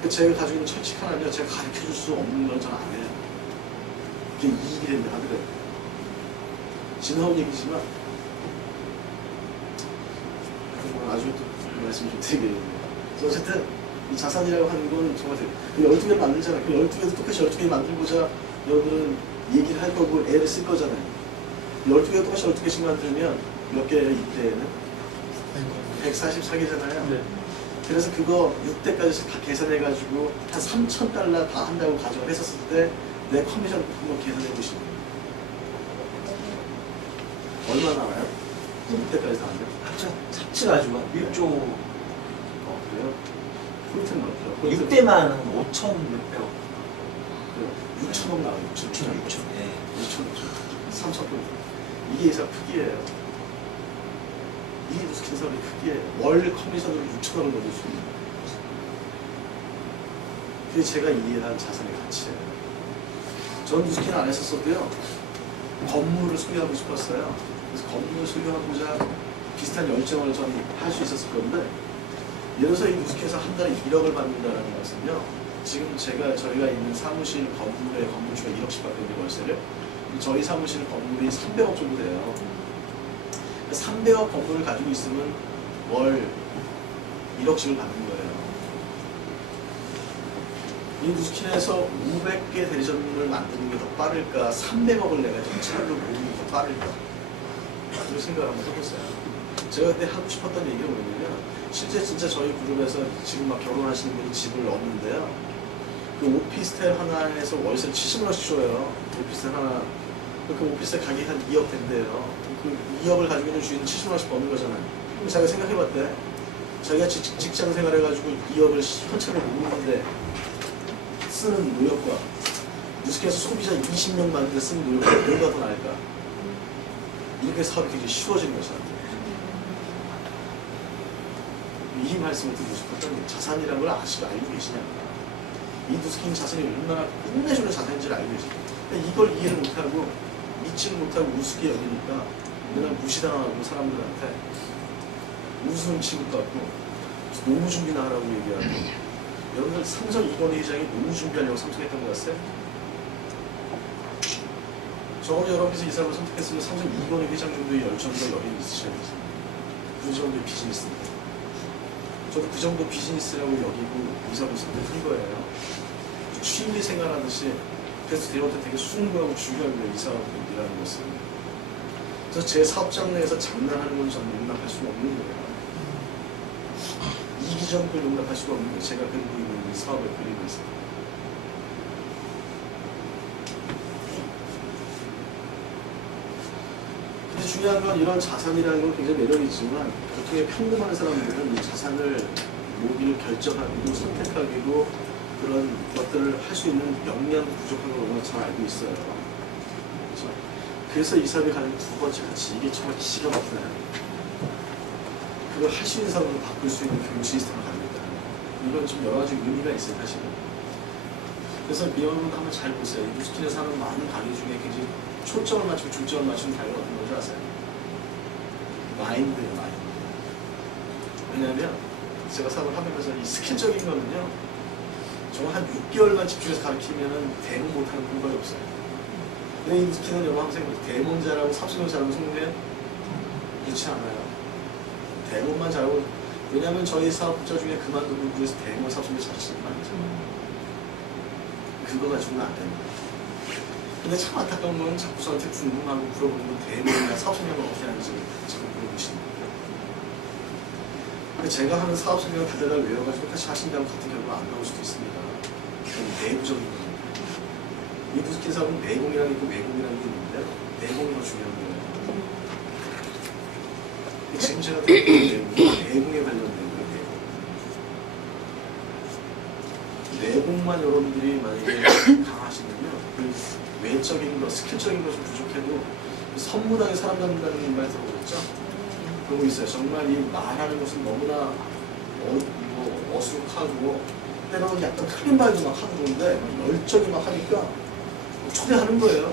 제가 가지고 있는 철칙 하나는요, 제가 가르쳐 줄 수 없는 건 저는 안 해요. 그게 이익이 된다 하더라고요. 지나온 얘기지만, 나중에 또 말씀 좀 드리겠네요. 어쨌든, 이 자산이라고 하는 건 정말 그 12개를 만들잖아요. 그 12개도 똑같이 12개 만들고자 여러분들은 얘기를 할 거고 애를 쓸 거잖아요. 12개가 똑같이 12개씩 만들면 몇 개예요, 이때에는? 144개잖아요. 네. 그래서 그거 6대까지 다 계산해가지고 한 $3,000 다 한다고 가정을 했었을 때 내 커미션 한번 계산해 보시면 얼마 나와요? 6대까지 다 하면? 합쳐가지고 1조. 그래요? 포인트는 어때요? 6대만 5천 몇백. 6천억 나와요. 6천. 6천. 네. 6천. 3,000포인트. 이게 회사 크기예요. 이게 누스킨 사업의 크기예요. 월 커미션으로 6천억을 넣을 수 있는. 그게 제가 이해한 자산의 가치예요. 전 누스킨 안 했었어도요, 건물을 소유하고 싶었어요. 그래서 건물을 소유하고자 비슷한 열정을 전 할 수 있었을 건데, 예를 들어서 이 누스킨에서 한 달에 1억을 받는다는 것은요, 지금 저희가 있는 사무실 건물의 건물주가 1억씩 받거든요, 월세를. 저희 사무실 건물이 300억 정도 돼요. 300억 건물을 가지고 있으면 월 1억씩을 받는 거예요. 이 누스킨에서 500개 대리점을 만드는 게 더 빠를까, 300억을 내가 정찰로 모으는 게 더 빠를까, 그런 생각을 한번 해보세요. 제가 그때 하고 싶었던 얘기가 뭐냐면, 실제 진짜 저희 그룹에서 지금 막 결혼하시는 분이 집을 얻는데요, 그 오피스텔 하나에서 월세를 70만원씩 줘요. 오피스텔 하나. 그 오피스텔 가격이 한 2억 된대요. 그 2억을 가지고 있는 주인은 70만원씩 버는 거잖아요. 자기가 생각해봤대. 자기가 직장 생활해가지고 2억을 현찰로 모으는데 쓰는 노력과 뉴스케에서 소비자 20명 만드는데 쓰는 노력과 뭐가 더 나을까? 이렇게 사업이 굉장히 쉬워진 거죠. 이 말씀을 드리고 싶었던 자산이라는 걸 알고 계시냐. 이 누스킨 자산이 얼마나 끝내주는 자산인지를 알고 계시냐. 이걸 이해를 못하고 믿지를 못하고 우습게 여기니까 맨날 무시당하고 사람들한테 우스운 취급받고 노무 준비나 하라고 얘기하고. 여러분들 삼성 이건희 회장이 노무 준비하려고 삼성했던 거 같아요? 저는 여러분께서 이 사람을 선택했으면 삼성 이건희 회장 정도의 열정과 열이 있으셔야 되죠. 그 정도의 비즈니스입니다. 저도 그 정도 비즈니스라고 여기고 이 사람을 선택한 거예요. 취미 생활하듯이. 그래서 대원한테 되게 숭고하고 중요하고요, 이 사람이라는 것은. 그래서 제 사업장 내에서 장난하는 건 저는 용납할 수가 없는 거예요. 이기적인 걸 용납할 수가 없는 거예요. 제가 그리고 있는 이 사업을 그리고 있어요. 근데 중요한 건 이런 자산이라는 건 굉장히 매력이 있지만 보통의 평범한 사람들은 이 자산을 모기를 결정하기도 선택하기도 그런 것들을 할 수 있는 역량도 부족한 걸 워낙 잘 알고 있어요. 그렇죠? 그래서 이 사업이 가는 두 번째 가치, 이게 정말 기가 막히나요? 그걸 할 수 있는 사람으로 바꿀 수 있는 교육 시스템을 가지고 있다. 이건 좀 여러 가지 의미가 있어요, 사실은. 그래서 여러분 한번 잘 보세요. 이 뉴스킨에서 하는 많은 강의 중에 굉장히 초점을 맞추고 중점을 맞추는 강의가 어떤 건지 아세요? 마인드예요, 마인드. 왜냐하면 제가 사업을 하면서 이 스킬적인 거는요, 정말 한 6개월만 집중해서 가르치면은 대본 못하는 공부가 없어요. 근데 이 뉴스킨은 여러분 항상 대본 잘하고 삽수면 잘하고 성공해요? 그렇지 않아요. 대본만 잘하고, 왜냐하면 저희 사업자 중에 그만두고 그래서 대본 삽수면 잘하시는 거 아니죠. 그거 가지고는 안 됩니다. 근데 참 안타까운 건 자꾸 저한테 궁금하고 물어보는 건 대본이나 사업 성향을 어떻게 하는지 자꾸 물어보시는 거예요. 근데 제가 하는 사업 성향을 그대로 외워가지고 다시 하신다면 같은 결과가 안 나올 수도 있습니다. 그건 내부적인 겁니다. 이 누스킨 사업은 내공이라는 게 있고 외공이라는 게 있는데 내공이 더 중요한 거예요. 지금 제가 드리는 내공에 관련된 거예요. 내공만 여러분들이 만약에 강하시면요, 그 외적인 것, 스킬적인 것이 부족해도 선무당에 사람 잡는다는 말 들어보셨죠? 그러고 있어요. 정말 이 말하는 것은 너무나 어수룩하고 때로는 약간 틀린 말도 막 하는 건데 열정이 막 하니까 초대하는 거예요.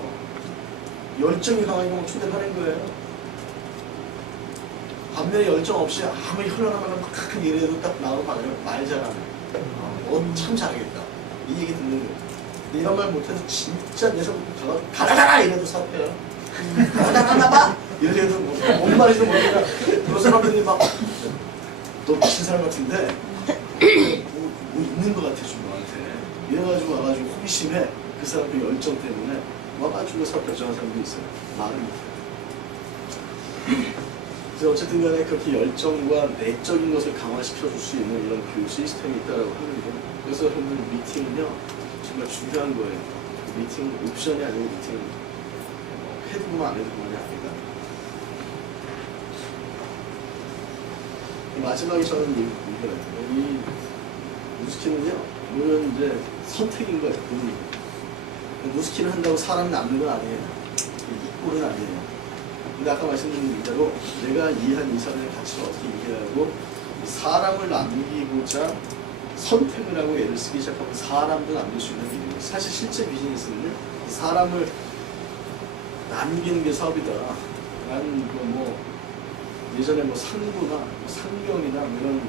열정이 강하니까 막 초대하는 거예요. 반면에 열정 없이 아무리 흘러나가면 막 크게 얘기해도 딱 나오고 말 잘하네. 참 잘하겠다. 이 얘기 듣는 거예요. 이런 말 못해도 진짜 내 손 가라가라 이래도 삽해요. 가라가라봐 이래도 뭔 말인지 모르니까 그런 사람들이 막 너 미친 사람 같은데 뭐 있는 것 같아 좀 너한테 이래가지고 와가지고 호기심에 그 사람 그 열정 때문에 와가지고 사업 결정한 사람도 있어요. 말을 못해요. 그래서 어쨌든 간에 그렇게 열정과 내적인 것을 강화시켜 줄 수 있는 이런 교육 시스템이 있다고 하는데, 그래서 여러분들 미팅은요 정말 중요한 거예요. 미팅은 옵션이 아니고 미팅은 해도 그만 안 해도 그만이 아니다. 마지막에 저는 이 누스킨은요 물론 이제 선택인 거예요. 누스킨을 한다고 사람이 남는 건 아니에요. 이 꼴은 아니에요. 근데 아까 말씀드린 대로 내가 이해한 이 사람의 가치를 어떻게 이해하고 사람을 남기고자 선택을 하고 애를 쓰기 시작하면 사람도 남길 수 있는 일이에요. 사실 실제 비즈니스는요 사람을 남기는 게 사업이다. 나는 뭐 예전에 뭐 상구나 상경이나 이런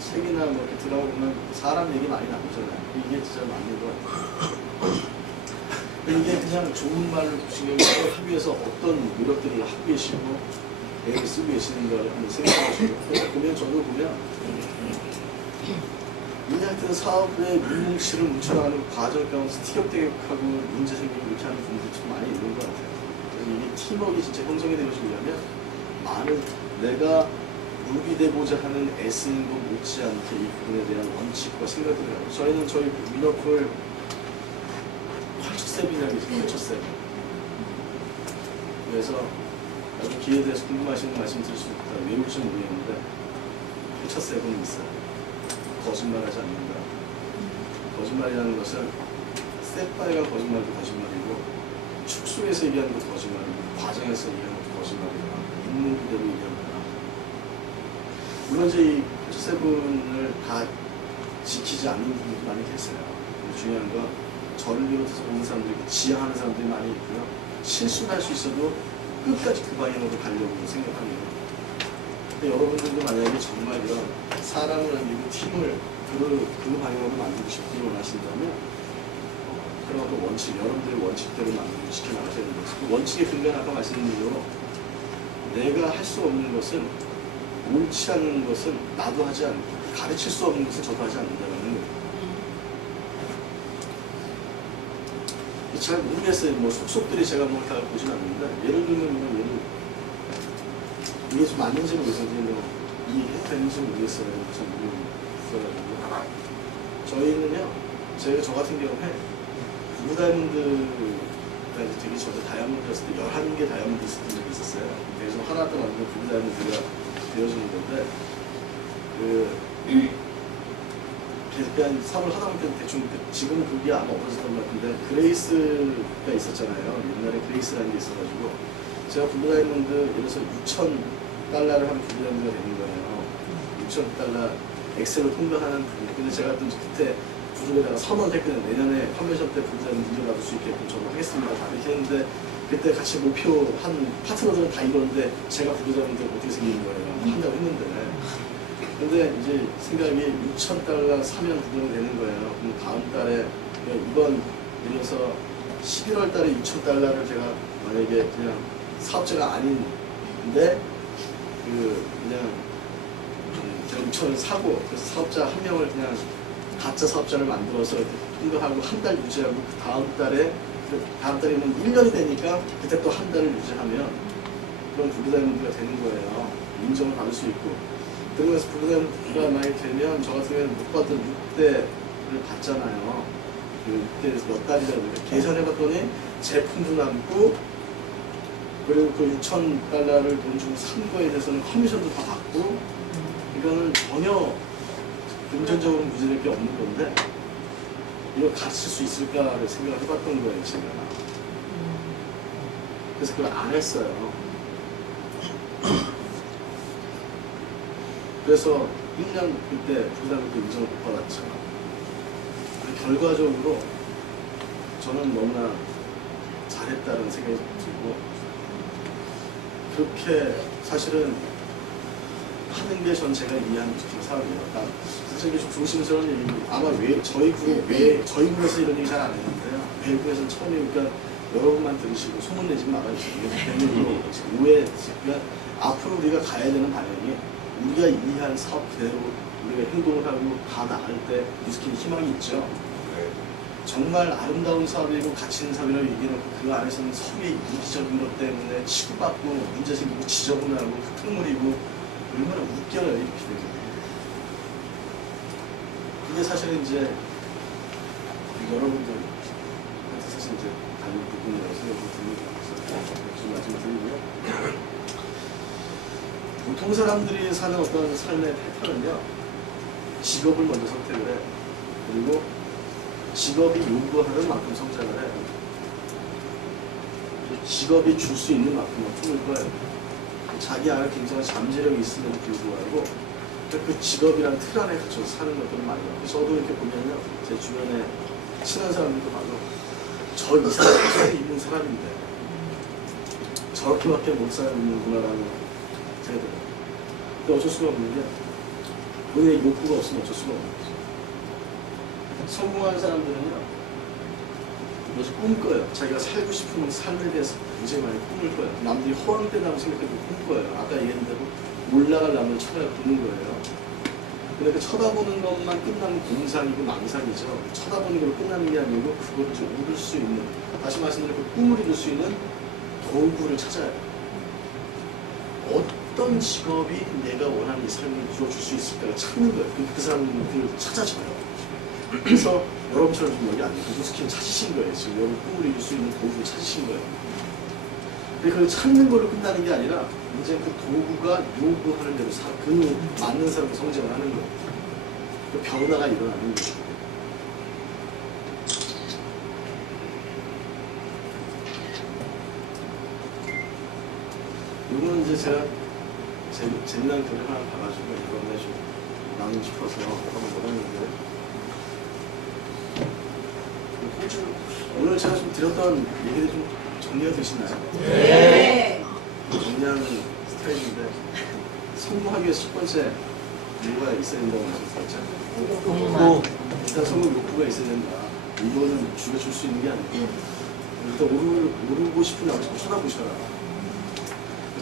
책이나 뭐 이렇게 들어보면 사람 얘기 많이 나오잖아요. 이게 진짜 맞는 거 같아요. 이게 그냥 좋은 말을 지금 하기 위해서 어떤 노력들을 하고 계시고 애를 쓰고 계시는가를 한번 생각하시고 보면 저도 보면 이 하여튼 사업의 뭉치를 뭉쳐나가는 과정 가운데서 티격태격하고 문제 생기고 이렇게 하는 분들이 좀 많이 있는 것 같아요. 그래서 이게 팀워크가 진짜 형성이 되시려면 많은 내가 룩이 되고자 하는 애쓰는 것 못지않게 이 부분에 대한 원칙과 생각들을 하고 저희는 저희 위너풀 8첩세븐이라고 있어요. 8첩세븐. 그래서 나중에 기회에 대해서 궁금하시는 말씀 드릴 수 있다. 외우시면 모르겠는데 8첩세븐이 있어요. 거짓말하지 않는다. 거짓말이라는 것은 셋바이가 거짓말도 거짓말이고 축소해서 얘기하는 것도 거짓말이고 과정에서 얘기하는 것도 거짓말이고 있는 그대로 얘기하는 거다. 물론 이제 이 세븐을 다 지키지 않는 분들도 많이 계세요. 근데 중요한 건 저를 비롯해서 보는 사람들이 지향하는 사람들이 많이 있고요. 실수할 수 있어도 끝까지 그 방향으로 가려고 생각합니다. 근데 여러분들도 만약에 정말 이런 사람을 남기고 팀을 그 방향으로 만들고 싶기를 원하신다면 그런 어떤 원칙, 여러분들의 원칙대로 만들고 지켜나가셔야 되는 것이고 그 원칙의 근거는 아까 말씀드린 대로 내가 할 수 없는 것은 옳지 않은 것은 나도 하지 않고 가르칠 수 없는 것은 저도 하지 않는다는 거예요. 잘 모르겠어요. 뭐 속속들이 제가 뭘 다 보진 않는데 예를 들면 이게 좀 맞는지 모르겠어요. 이해해도 되는지 모르겠어요. 잘 모르겠어요. 저희는요, 저 같은 경우에 블루 다이아몬드가 이제 되게 저도 다이아몬드였을 때 11개 다이아몬드 있었던 적이 있었어요. 그래서 하나 더 만들면 블루 다이아몬드가 되어지는 건데 그냥 사업을 하다 보니까 대충 지금은 그게 아마 없어졌던 것 같은데 그레이스가 있었잖아요. 옛날에 그레이스라는 게 있어가지고 제가 블루 다이아몬드 예를 들어서 6,000달러를 하면 블루 다이아몬드가 되는 거예요. 6,000달러 엑셀을 통과하는 부분. 근데 제가 또 그때 그룹에다가 선언을 했거든요. 내년에 컨벤션 때 블루 다이아몬드 인정받을 수 있게끔 저도 하겠습니다. 다 이렇게 했는데 그때 같이 목표한 파트너들은 다 이러는데 제가 블루 다이아몬드가 어떻게 생긴 거예요. 한다고 했는데 근데 이제 생각이 6,000달러 사면 부담이 되는 거예요. 그럼 다음 달에 이번 예를 들어서 11월 달에 6,000달러를 제가 만약에 그냥 사업자가 아닌데 그냥 제가 6,000을 사고 그래서 사업자 한 명을 그냥 가짜 사업자를 만들어서 이렇게 통과하고 한 달 유지하고 그 다음 달에는 1년이 되니까 그때 또 한 달을 유지하면 그런 블루 다이아몬드가 되는 거예요. 인정을 받을 수 있고. 그러면서 블루 다이아몬드가 많이 되면 저 같은 경우에는 못 받던 6대를 받잖아요. 그 6대에서 몇 달이라고 계산해봤더니 제품도 남고 그리고 그 6,000달러를 돈 주고 산 거에 대해서는 커미션도 다 받고 이거는 전혀 금전적으로 문제될 게 없는 건데 이걸 가르칠 수 있을까를 생각을 해봤던 거예요, 제가. 그래서 그걸 안 했어요. 그래서 1년 그때 부담도 인정을 못 받았죠. 결과적으로 저는 너무나 잘했다는 생각이 들고 그렇게 사실은 하는 게 전 제가 이해하는 사람이에요. 그러니까 사실 이게 좀 조심스러운 얘기고 아마 저희 그룹에서 이런 얘기 잘 안 했는데요. 외국에서는 처음이니까 여러분만 들으시고 소문내지 말아주시고 괜히 오해. 그러니까 앞으로 우리가 가야 되는 방향이 우리가 이해한 사업 그대로 우리가 행동을 하고 다 나갈 때 뉴스킨이 희망이 있죠. 네. 정말 아름다운 사업이고 가치 있는 사업이라고 얘기해놓고 그 안에서는 서로의 이기적인 것 때문에 치고받고 문제 생기고 지저분하고 흙탕물이고 얼마나 웃겨요 이렇게 되면. 그게 사실은 이제 여러분들한테 사실 이제 다른 부분이라고 생각이 듭니다. 좀 말씀 드리고요. 보통 사람들이 사는 어떤 삶의 패턴은요, 직업을 먼저 선택을 해요. 그리고 직업이 요구하는 만큼 성장을 해요. 직업이 줄 수 있는 만큼만 품을 거예요. 자기 안에 굉장히 잠재력이 있음에도 불구하고 그 직업이란 틀 안에 갇혀서 사는 것들은 많이 나와요. 저도 이렇게 보면요, 제 주변에 친한 사람들도 봐도 저 이상하게 있는 사람인데 저렇게밖에 못 살는구나라는 생각이 들어요. 근데 어쩔 수가 없는 게 본인의 욕구가 없으면 어쩔 수가 없는 거죠. 성공한 사람들은요, 그래서 꿈꿔요. 자기가 살고 싶은 삶에 대해서 굉장히 많이 꿈을 꿔요. 남들이 허황된다고 생각해도 꿈꿔요. 아까 얘기한 대로 올라갈 남을 쳐다보는 거예요. 근데 그 쳐다보는 것만 끝나면 공상이고 망상이죠. 쳐다보는 걸로 끝나는 게 아니고 그걸 이제 이룰 수 있는, 다시 말씀드리면 그 꿈을 이룰 수 있는 도구를 찾아야 돼요. 어떤 직업이 내가 원하는 이 삶을 이루어줄 수 있을까를 찾는 거예요. 그 사람들을 찾아줘요. 그래서 여러분처럼 좀 여기 앉아서 누구스킨 찾으신 거예요. 지금 여러분 꿈을 이룰 수 있는 도구를 찾으신 거예요. 근데 그걸 찾는 걸로 끝나는 게 아니라 이제 그 도구가 요구하는 대로 그 맞는 사람을 성장을 하는 거예요. 그 변화가 일어나는 거죠. 이거는 이제 제가 재미난 글을 하나 봐가지고 이번에 좀 나누고 싶어서 한번 먹었는데 호주 오늘 제가 좀 드렸던 얘기들이 좀 정리가 되시나요? 네. 정리하는 스타일인데 성공하기 위해서 첫 번째 뭐가 있어야 된다고 말씀드렸죠? 공부. 일단 성공 욕구가 있어야 된다. 이거는 죽여줄 수 있는 게 아니고 일단 오르고 싶은 나머지 쳐다보셔라.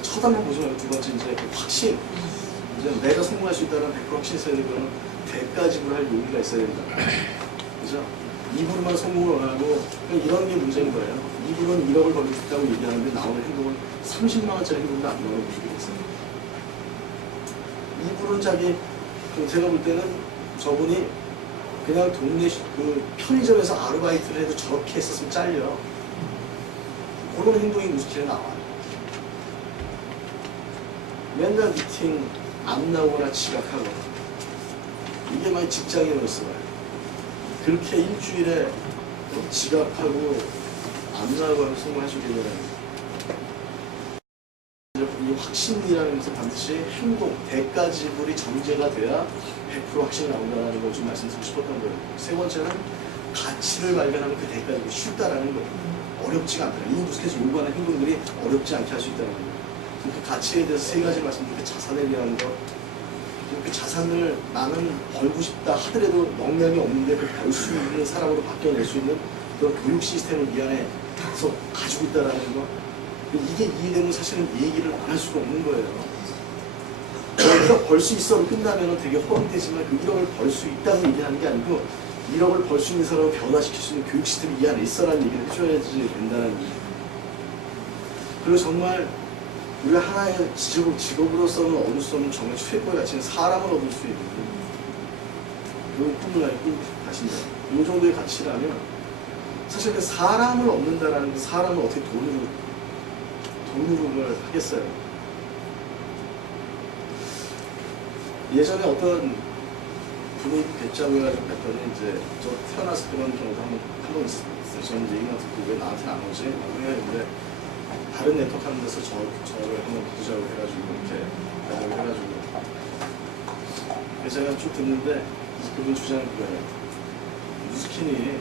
쳐다만 보지 말고 두 번째 이제 그 확신. 이제 내가 성공할 수 있다는 100% 확신이 있어야 되는 대가집을 할 용기가 있어야 된다. 그죠? 입으로만 성공을 원하고 그냥 이런 게 문제인 거예요. 입으로는 1억을 벌고 싶다고 얘기하는데 나오는 행동은 30만 원짜리 행동도 안 나오는 분들이 있어요. 입으로는 자기 제가 볼 때는 저분이 그냥 동네 그 편의점에서 아르바이트를 해도 저렇게 했었으면 잘려. 그런 행동이 무스킬에 나와요. 맨날 미팅 안 나오거나 지각하거나 이게 만약 직장인으로서요. 그렇게 일주일에 지각하고 안 나오고 성공하시게 되면 이 확신이라는 것은 반드시 행동, 대가 지불이 전제가 돼야 100% 확신이 나온다는 걸 좀 말씀드리고 싶었던 거예요. 세 번째는 가치를 발견하면 그 대가 지불이 쉽다라는 거예요. 어렵지가 않다. 이 무스켓에서 요구하는 행동들이 어렵지 않게 할 수 있다는 거예요. 그 가치에 대해서 세 가지 말씀드리고 자산에 대한 거, 그 자산을 나는 벌고 싶다 하더라도 역량이 없는데 그 벌 수 있는 사람으로 바뀌어낼 수 있는 그런 교육 시스템을 이 안에서 가지고 있다는 거. 이게 이해되면 사실은 얘기를 안 할 수가 없는 거예요. 1억 벌 수 있어로 끝나면 되게 허황되지만 그 1억을 벌 수 있다고 얘기하는 게 아니고 1억을 벌 수 있는 사람을 변화시킬 수 있는 교육 시스템이 이 안에 있어라는 얘기를 해줘야지 된다는 얘기예요. 그리고 정말 우리가 하나의 직업으로서는 얻을 수 없는 정말 최고의 가치는 사람을 얻을 수 있는 그런 꿈을 가지고 가신다. 이 정도의 가치라면 사실 그 사람을 얻는다라는 게 사람을 어떻게 돈으로 뭘 하겠어요. 예전에 어떤 분이 뵙자고 해가지고 뵀더니 이제 저 태어났을 때만 경우도 한번 있었어요. 저는 이제 얘기만 듣고 왜 나한테는 안 오지? 막 그랬는데 다른 네트워크 하는 데서 저를 한번 보자고 해가지고 이렇게 가자고 해가지고 그래서 제가 쭉 듣는데 그분 주장은 그거예요. 무스킨이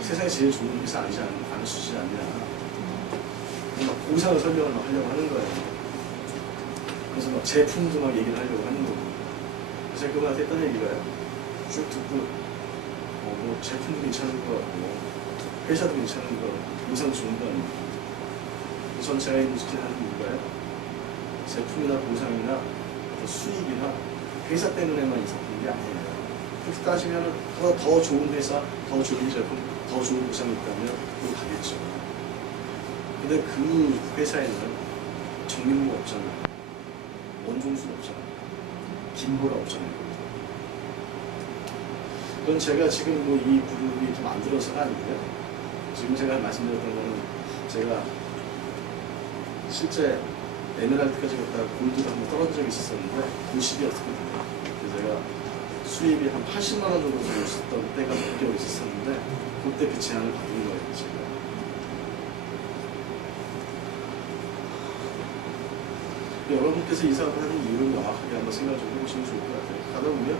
세상에 제일 좋은 회사 아니지 않냐. 막 보상을 설명을 막 하려고 하는 거예요. 그래서 막 제품도 막 얘기를 하려고 하는 거고. 그래서 제가 그분한테 했던 얘기가요. 쭉 듣고 뭐 제품도 괜찮은 거 같고 회사도 괜찮은 거 보상 좋은 거 아니고 전 제가 이 무스킨 하는 이유가요. 제품이나 보상이나 수익이나 회사 때문에만 있었던 게 아니에요. 그렇게 따지면 더 좋은 회사, 더 좋은 제품, 더 좋은 보상이 있다면 그거 가겠죠. 근데 그 회사에는 정민무가 없잖아요. 원종수가 없잖아요. 김보라 없잖아요. 그건 제가 지금 뭐 이 그룹이 이렇게 만들어서가 아니고요. 지금 제가 말씀드렸던 거는 제가 실제 에메랄드까지 갔다가 골드도 한번 떨어진 적이 있었는데 90이었거든요. 그래서 제가 수입이 한 80만 원 정도 들고 있었던 때가 몇 개월 있었는데 그때 그 제안을 받은 거예요. 제가. 여러분께서 이 사업을 하는 이유를 명확하게 한번 생각을 좀 해보시면 좋을 것 같아요. 가다 보면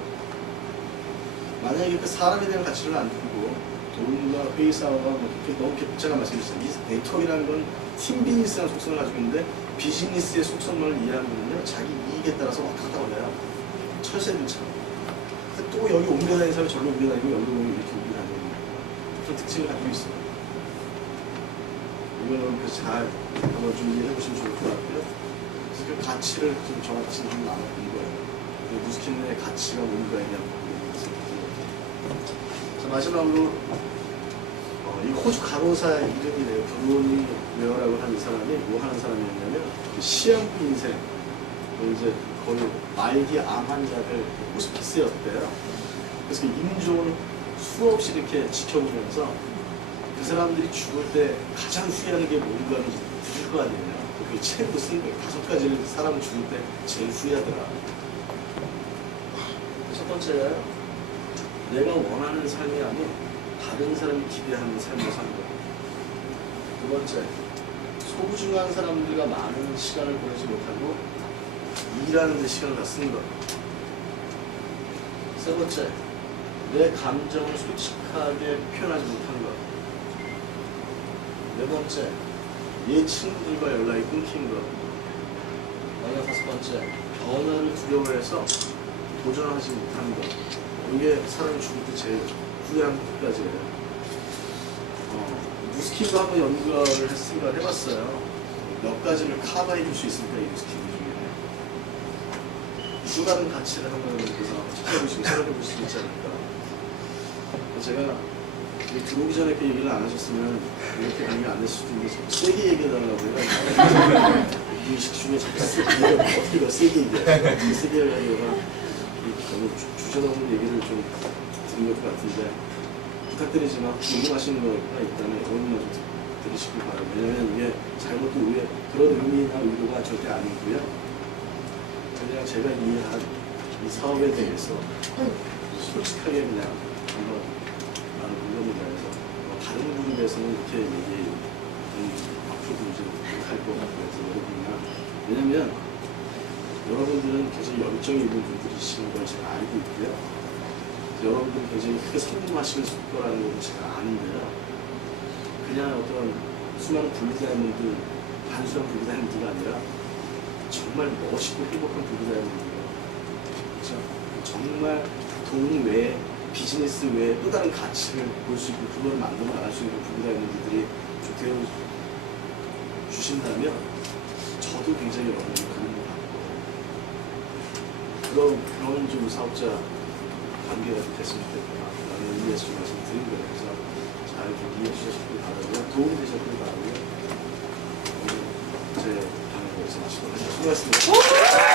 만약에 그 사람에 대한 가치를 안 두고 돈과 회사와 뭐 이렇게 너무 제가 말씀드렸어요. 이 네트워크라는 건 팀 비즈니스라는 속성을 가지고 있는데 비즈니스의 속성을 이해하는 분은요 자기 이익에 따라서 왔다 갔다 올려요. 철새들처럼. 또 여기 옮겨 다니는 사람이 저로 옮겨 다니고 여기로 오면 이렇게 옮겨 다니는 그런 특징을 가지고 있어요. 이거는 잘 한번 좀 이해해 보시면 좋을 것 같고요. 그래서 그 가치를 좀 저랑 같이 좀 나눠본 거예요. 무스킨의 가치가 뭔가에 대한 자, 마지막으로 이 호주 간호사 이름이래요. 브로니 웨어라고 하는 이 사람이 뭐 하는 사람이었냐면 그 시한부 인생 이제 거의 말기 암 환자들 호스피스였대요. 그래서 그 인종을 수없이 이렇게 지켜보면서 그 사람들이 죽을 때 가장 후회하는 게 뭔가 하는지 들을 거 아니에요. 그 책도 쓴 거예요. 5가지를 사람을 죽을 때 제일 후회하더라. 첫 번째가요. 내가 원하는 삶이 아닌 다른 사람이 기대하는 삶을 사는 거예요. 두 번째, 소중한 사람들과 많은 시간을 보내지 못하고 일하는 데 시간을 다 쓰는 것. 세 번째, 내 감정을 솔직하게 표현하지 못하는 것. 네 번째, 옛 친구들과 연락이 끊긴 것. 마지막 다섯 번째, 변화를 두려워해서 도전하지 못하는 것. 이게 사람이 죽을 때 제일 후회하는 것까지예요. 뉴스킨도 한번 연구를 생각을 해봤어요. 몇 가지를 커버해 줄 수 있을까, 이 뉴스킨 중에. 또 다른 가치를 한번 그래서 찾아보시고 생각해 볼 수 있지 않을까. 제가 들어오기 전에 그 얘기를 안 하셨으면 이렇게 강의 안 했을 수도 있는데 자꾸 세게 얘기해달라고 해가지고 무의식 중에 자꾸 어떻게 세게 얘기해. 어떻게 세게 하려고 너무 주저넘는 얘기를 좀 드린 것 같은데 부탁드리지만 궁금하시는 거가 있다면 오늘만 좀 들으시길 바랍니다. 왜냐면 이게 잘못된 오해, 그런 의미나 의도가 절대 아니고요. 그냥 제가 이해한 이 사업에 대해서 솔직하게 그냥 한번 나는 물론이다 해서 다른 부분에 대해서는 이렇게 얘기 앞으로도 이제 할 것 같고 해서 여러분이나 왜냐면 여러분들은 굉장히 열정이 있는 분들이시는 걸 제가 알고 있고요. 여러분들은 굉장히 크게 성공하실 거라는 걸 제가 아는데요. 그냥 어떤 수많은 불구다이몬들, 단순한 불구다이몬드가 아니라 정말 멋있고 행복한 불구다이몬드예요. 그렇죠? 정말 돈 외에 비즈니스 외에 또 다른 가치를 볼 수 있고 그걸 만들어 나갈 수 있는 불구다이몬드들이 좀 되어 주신다면 저도 굉장히 여러분을 그런 것 같고 그런 좀 사업자 관계가 됐으면 좋겠다라는 의미에서 좀 말씀드린 거예요. 그래서 잘 좀 이해해 주셨길 바라고요. 도움이 되셨길 바라고요. 제 강의 여기서 마치도록 하겠습니다. 수고하셨습니다.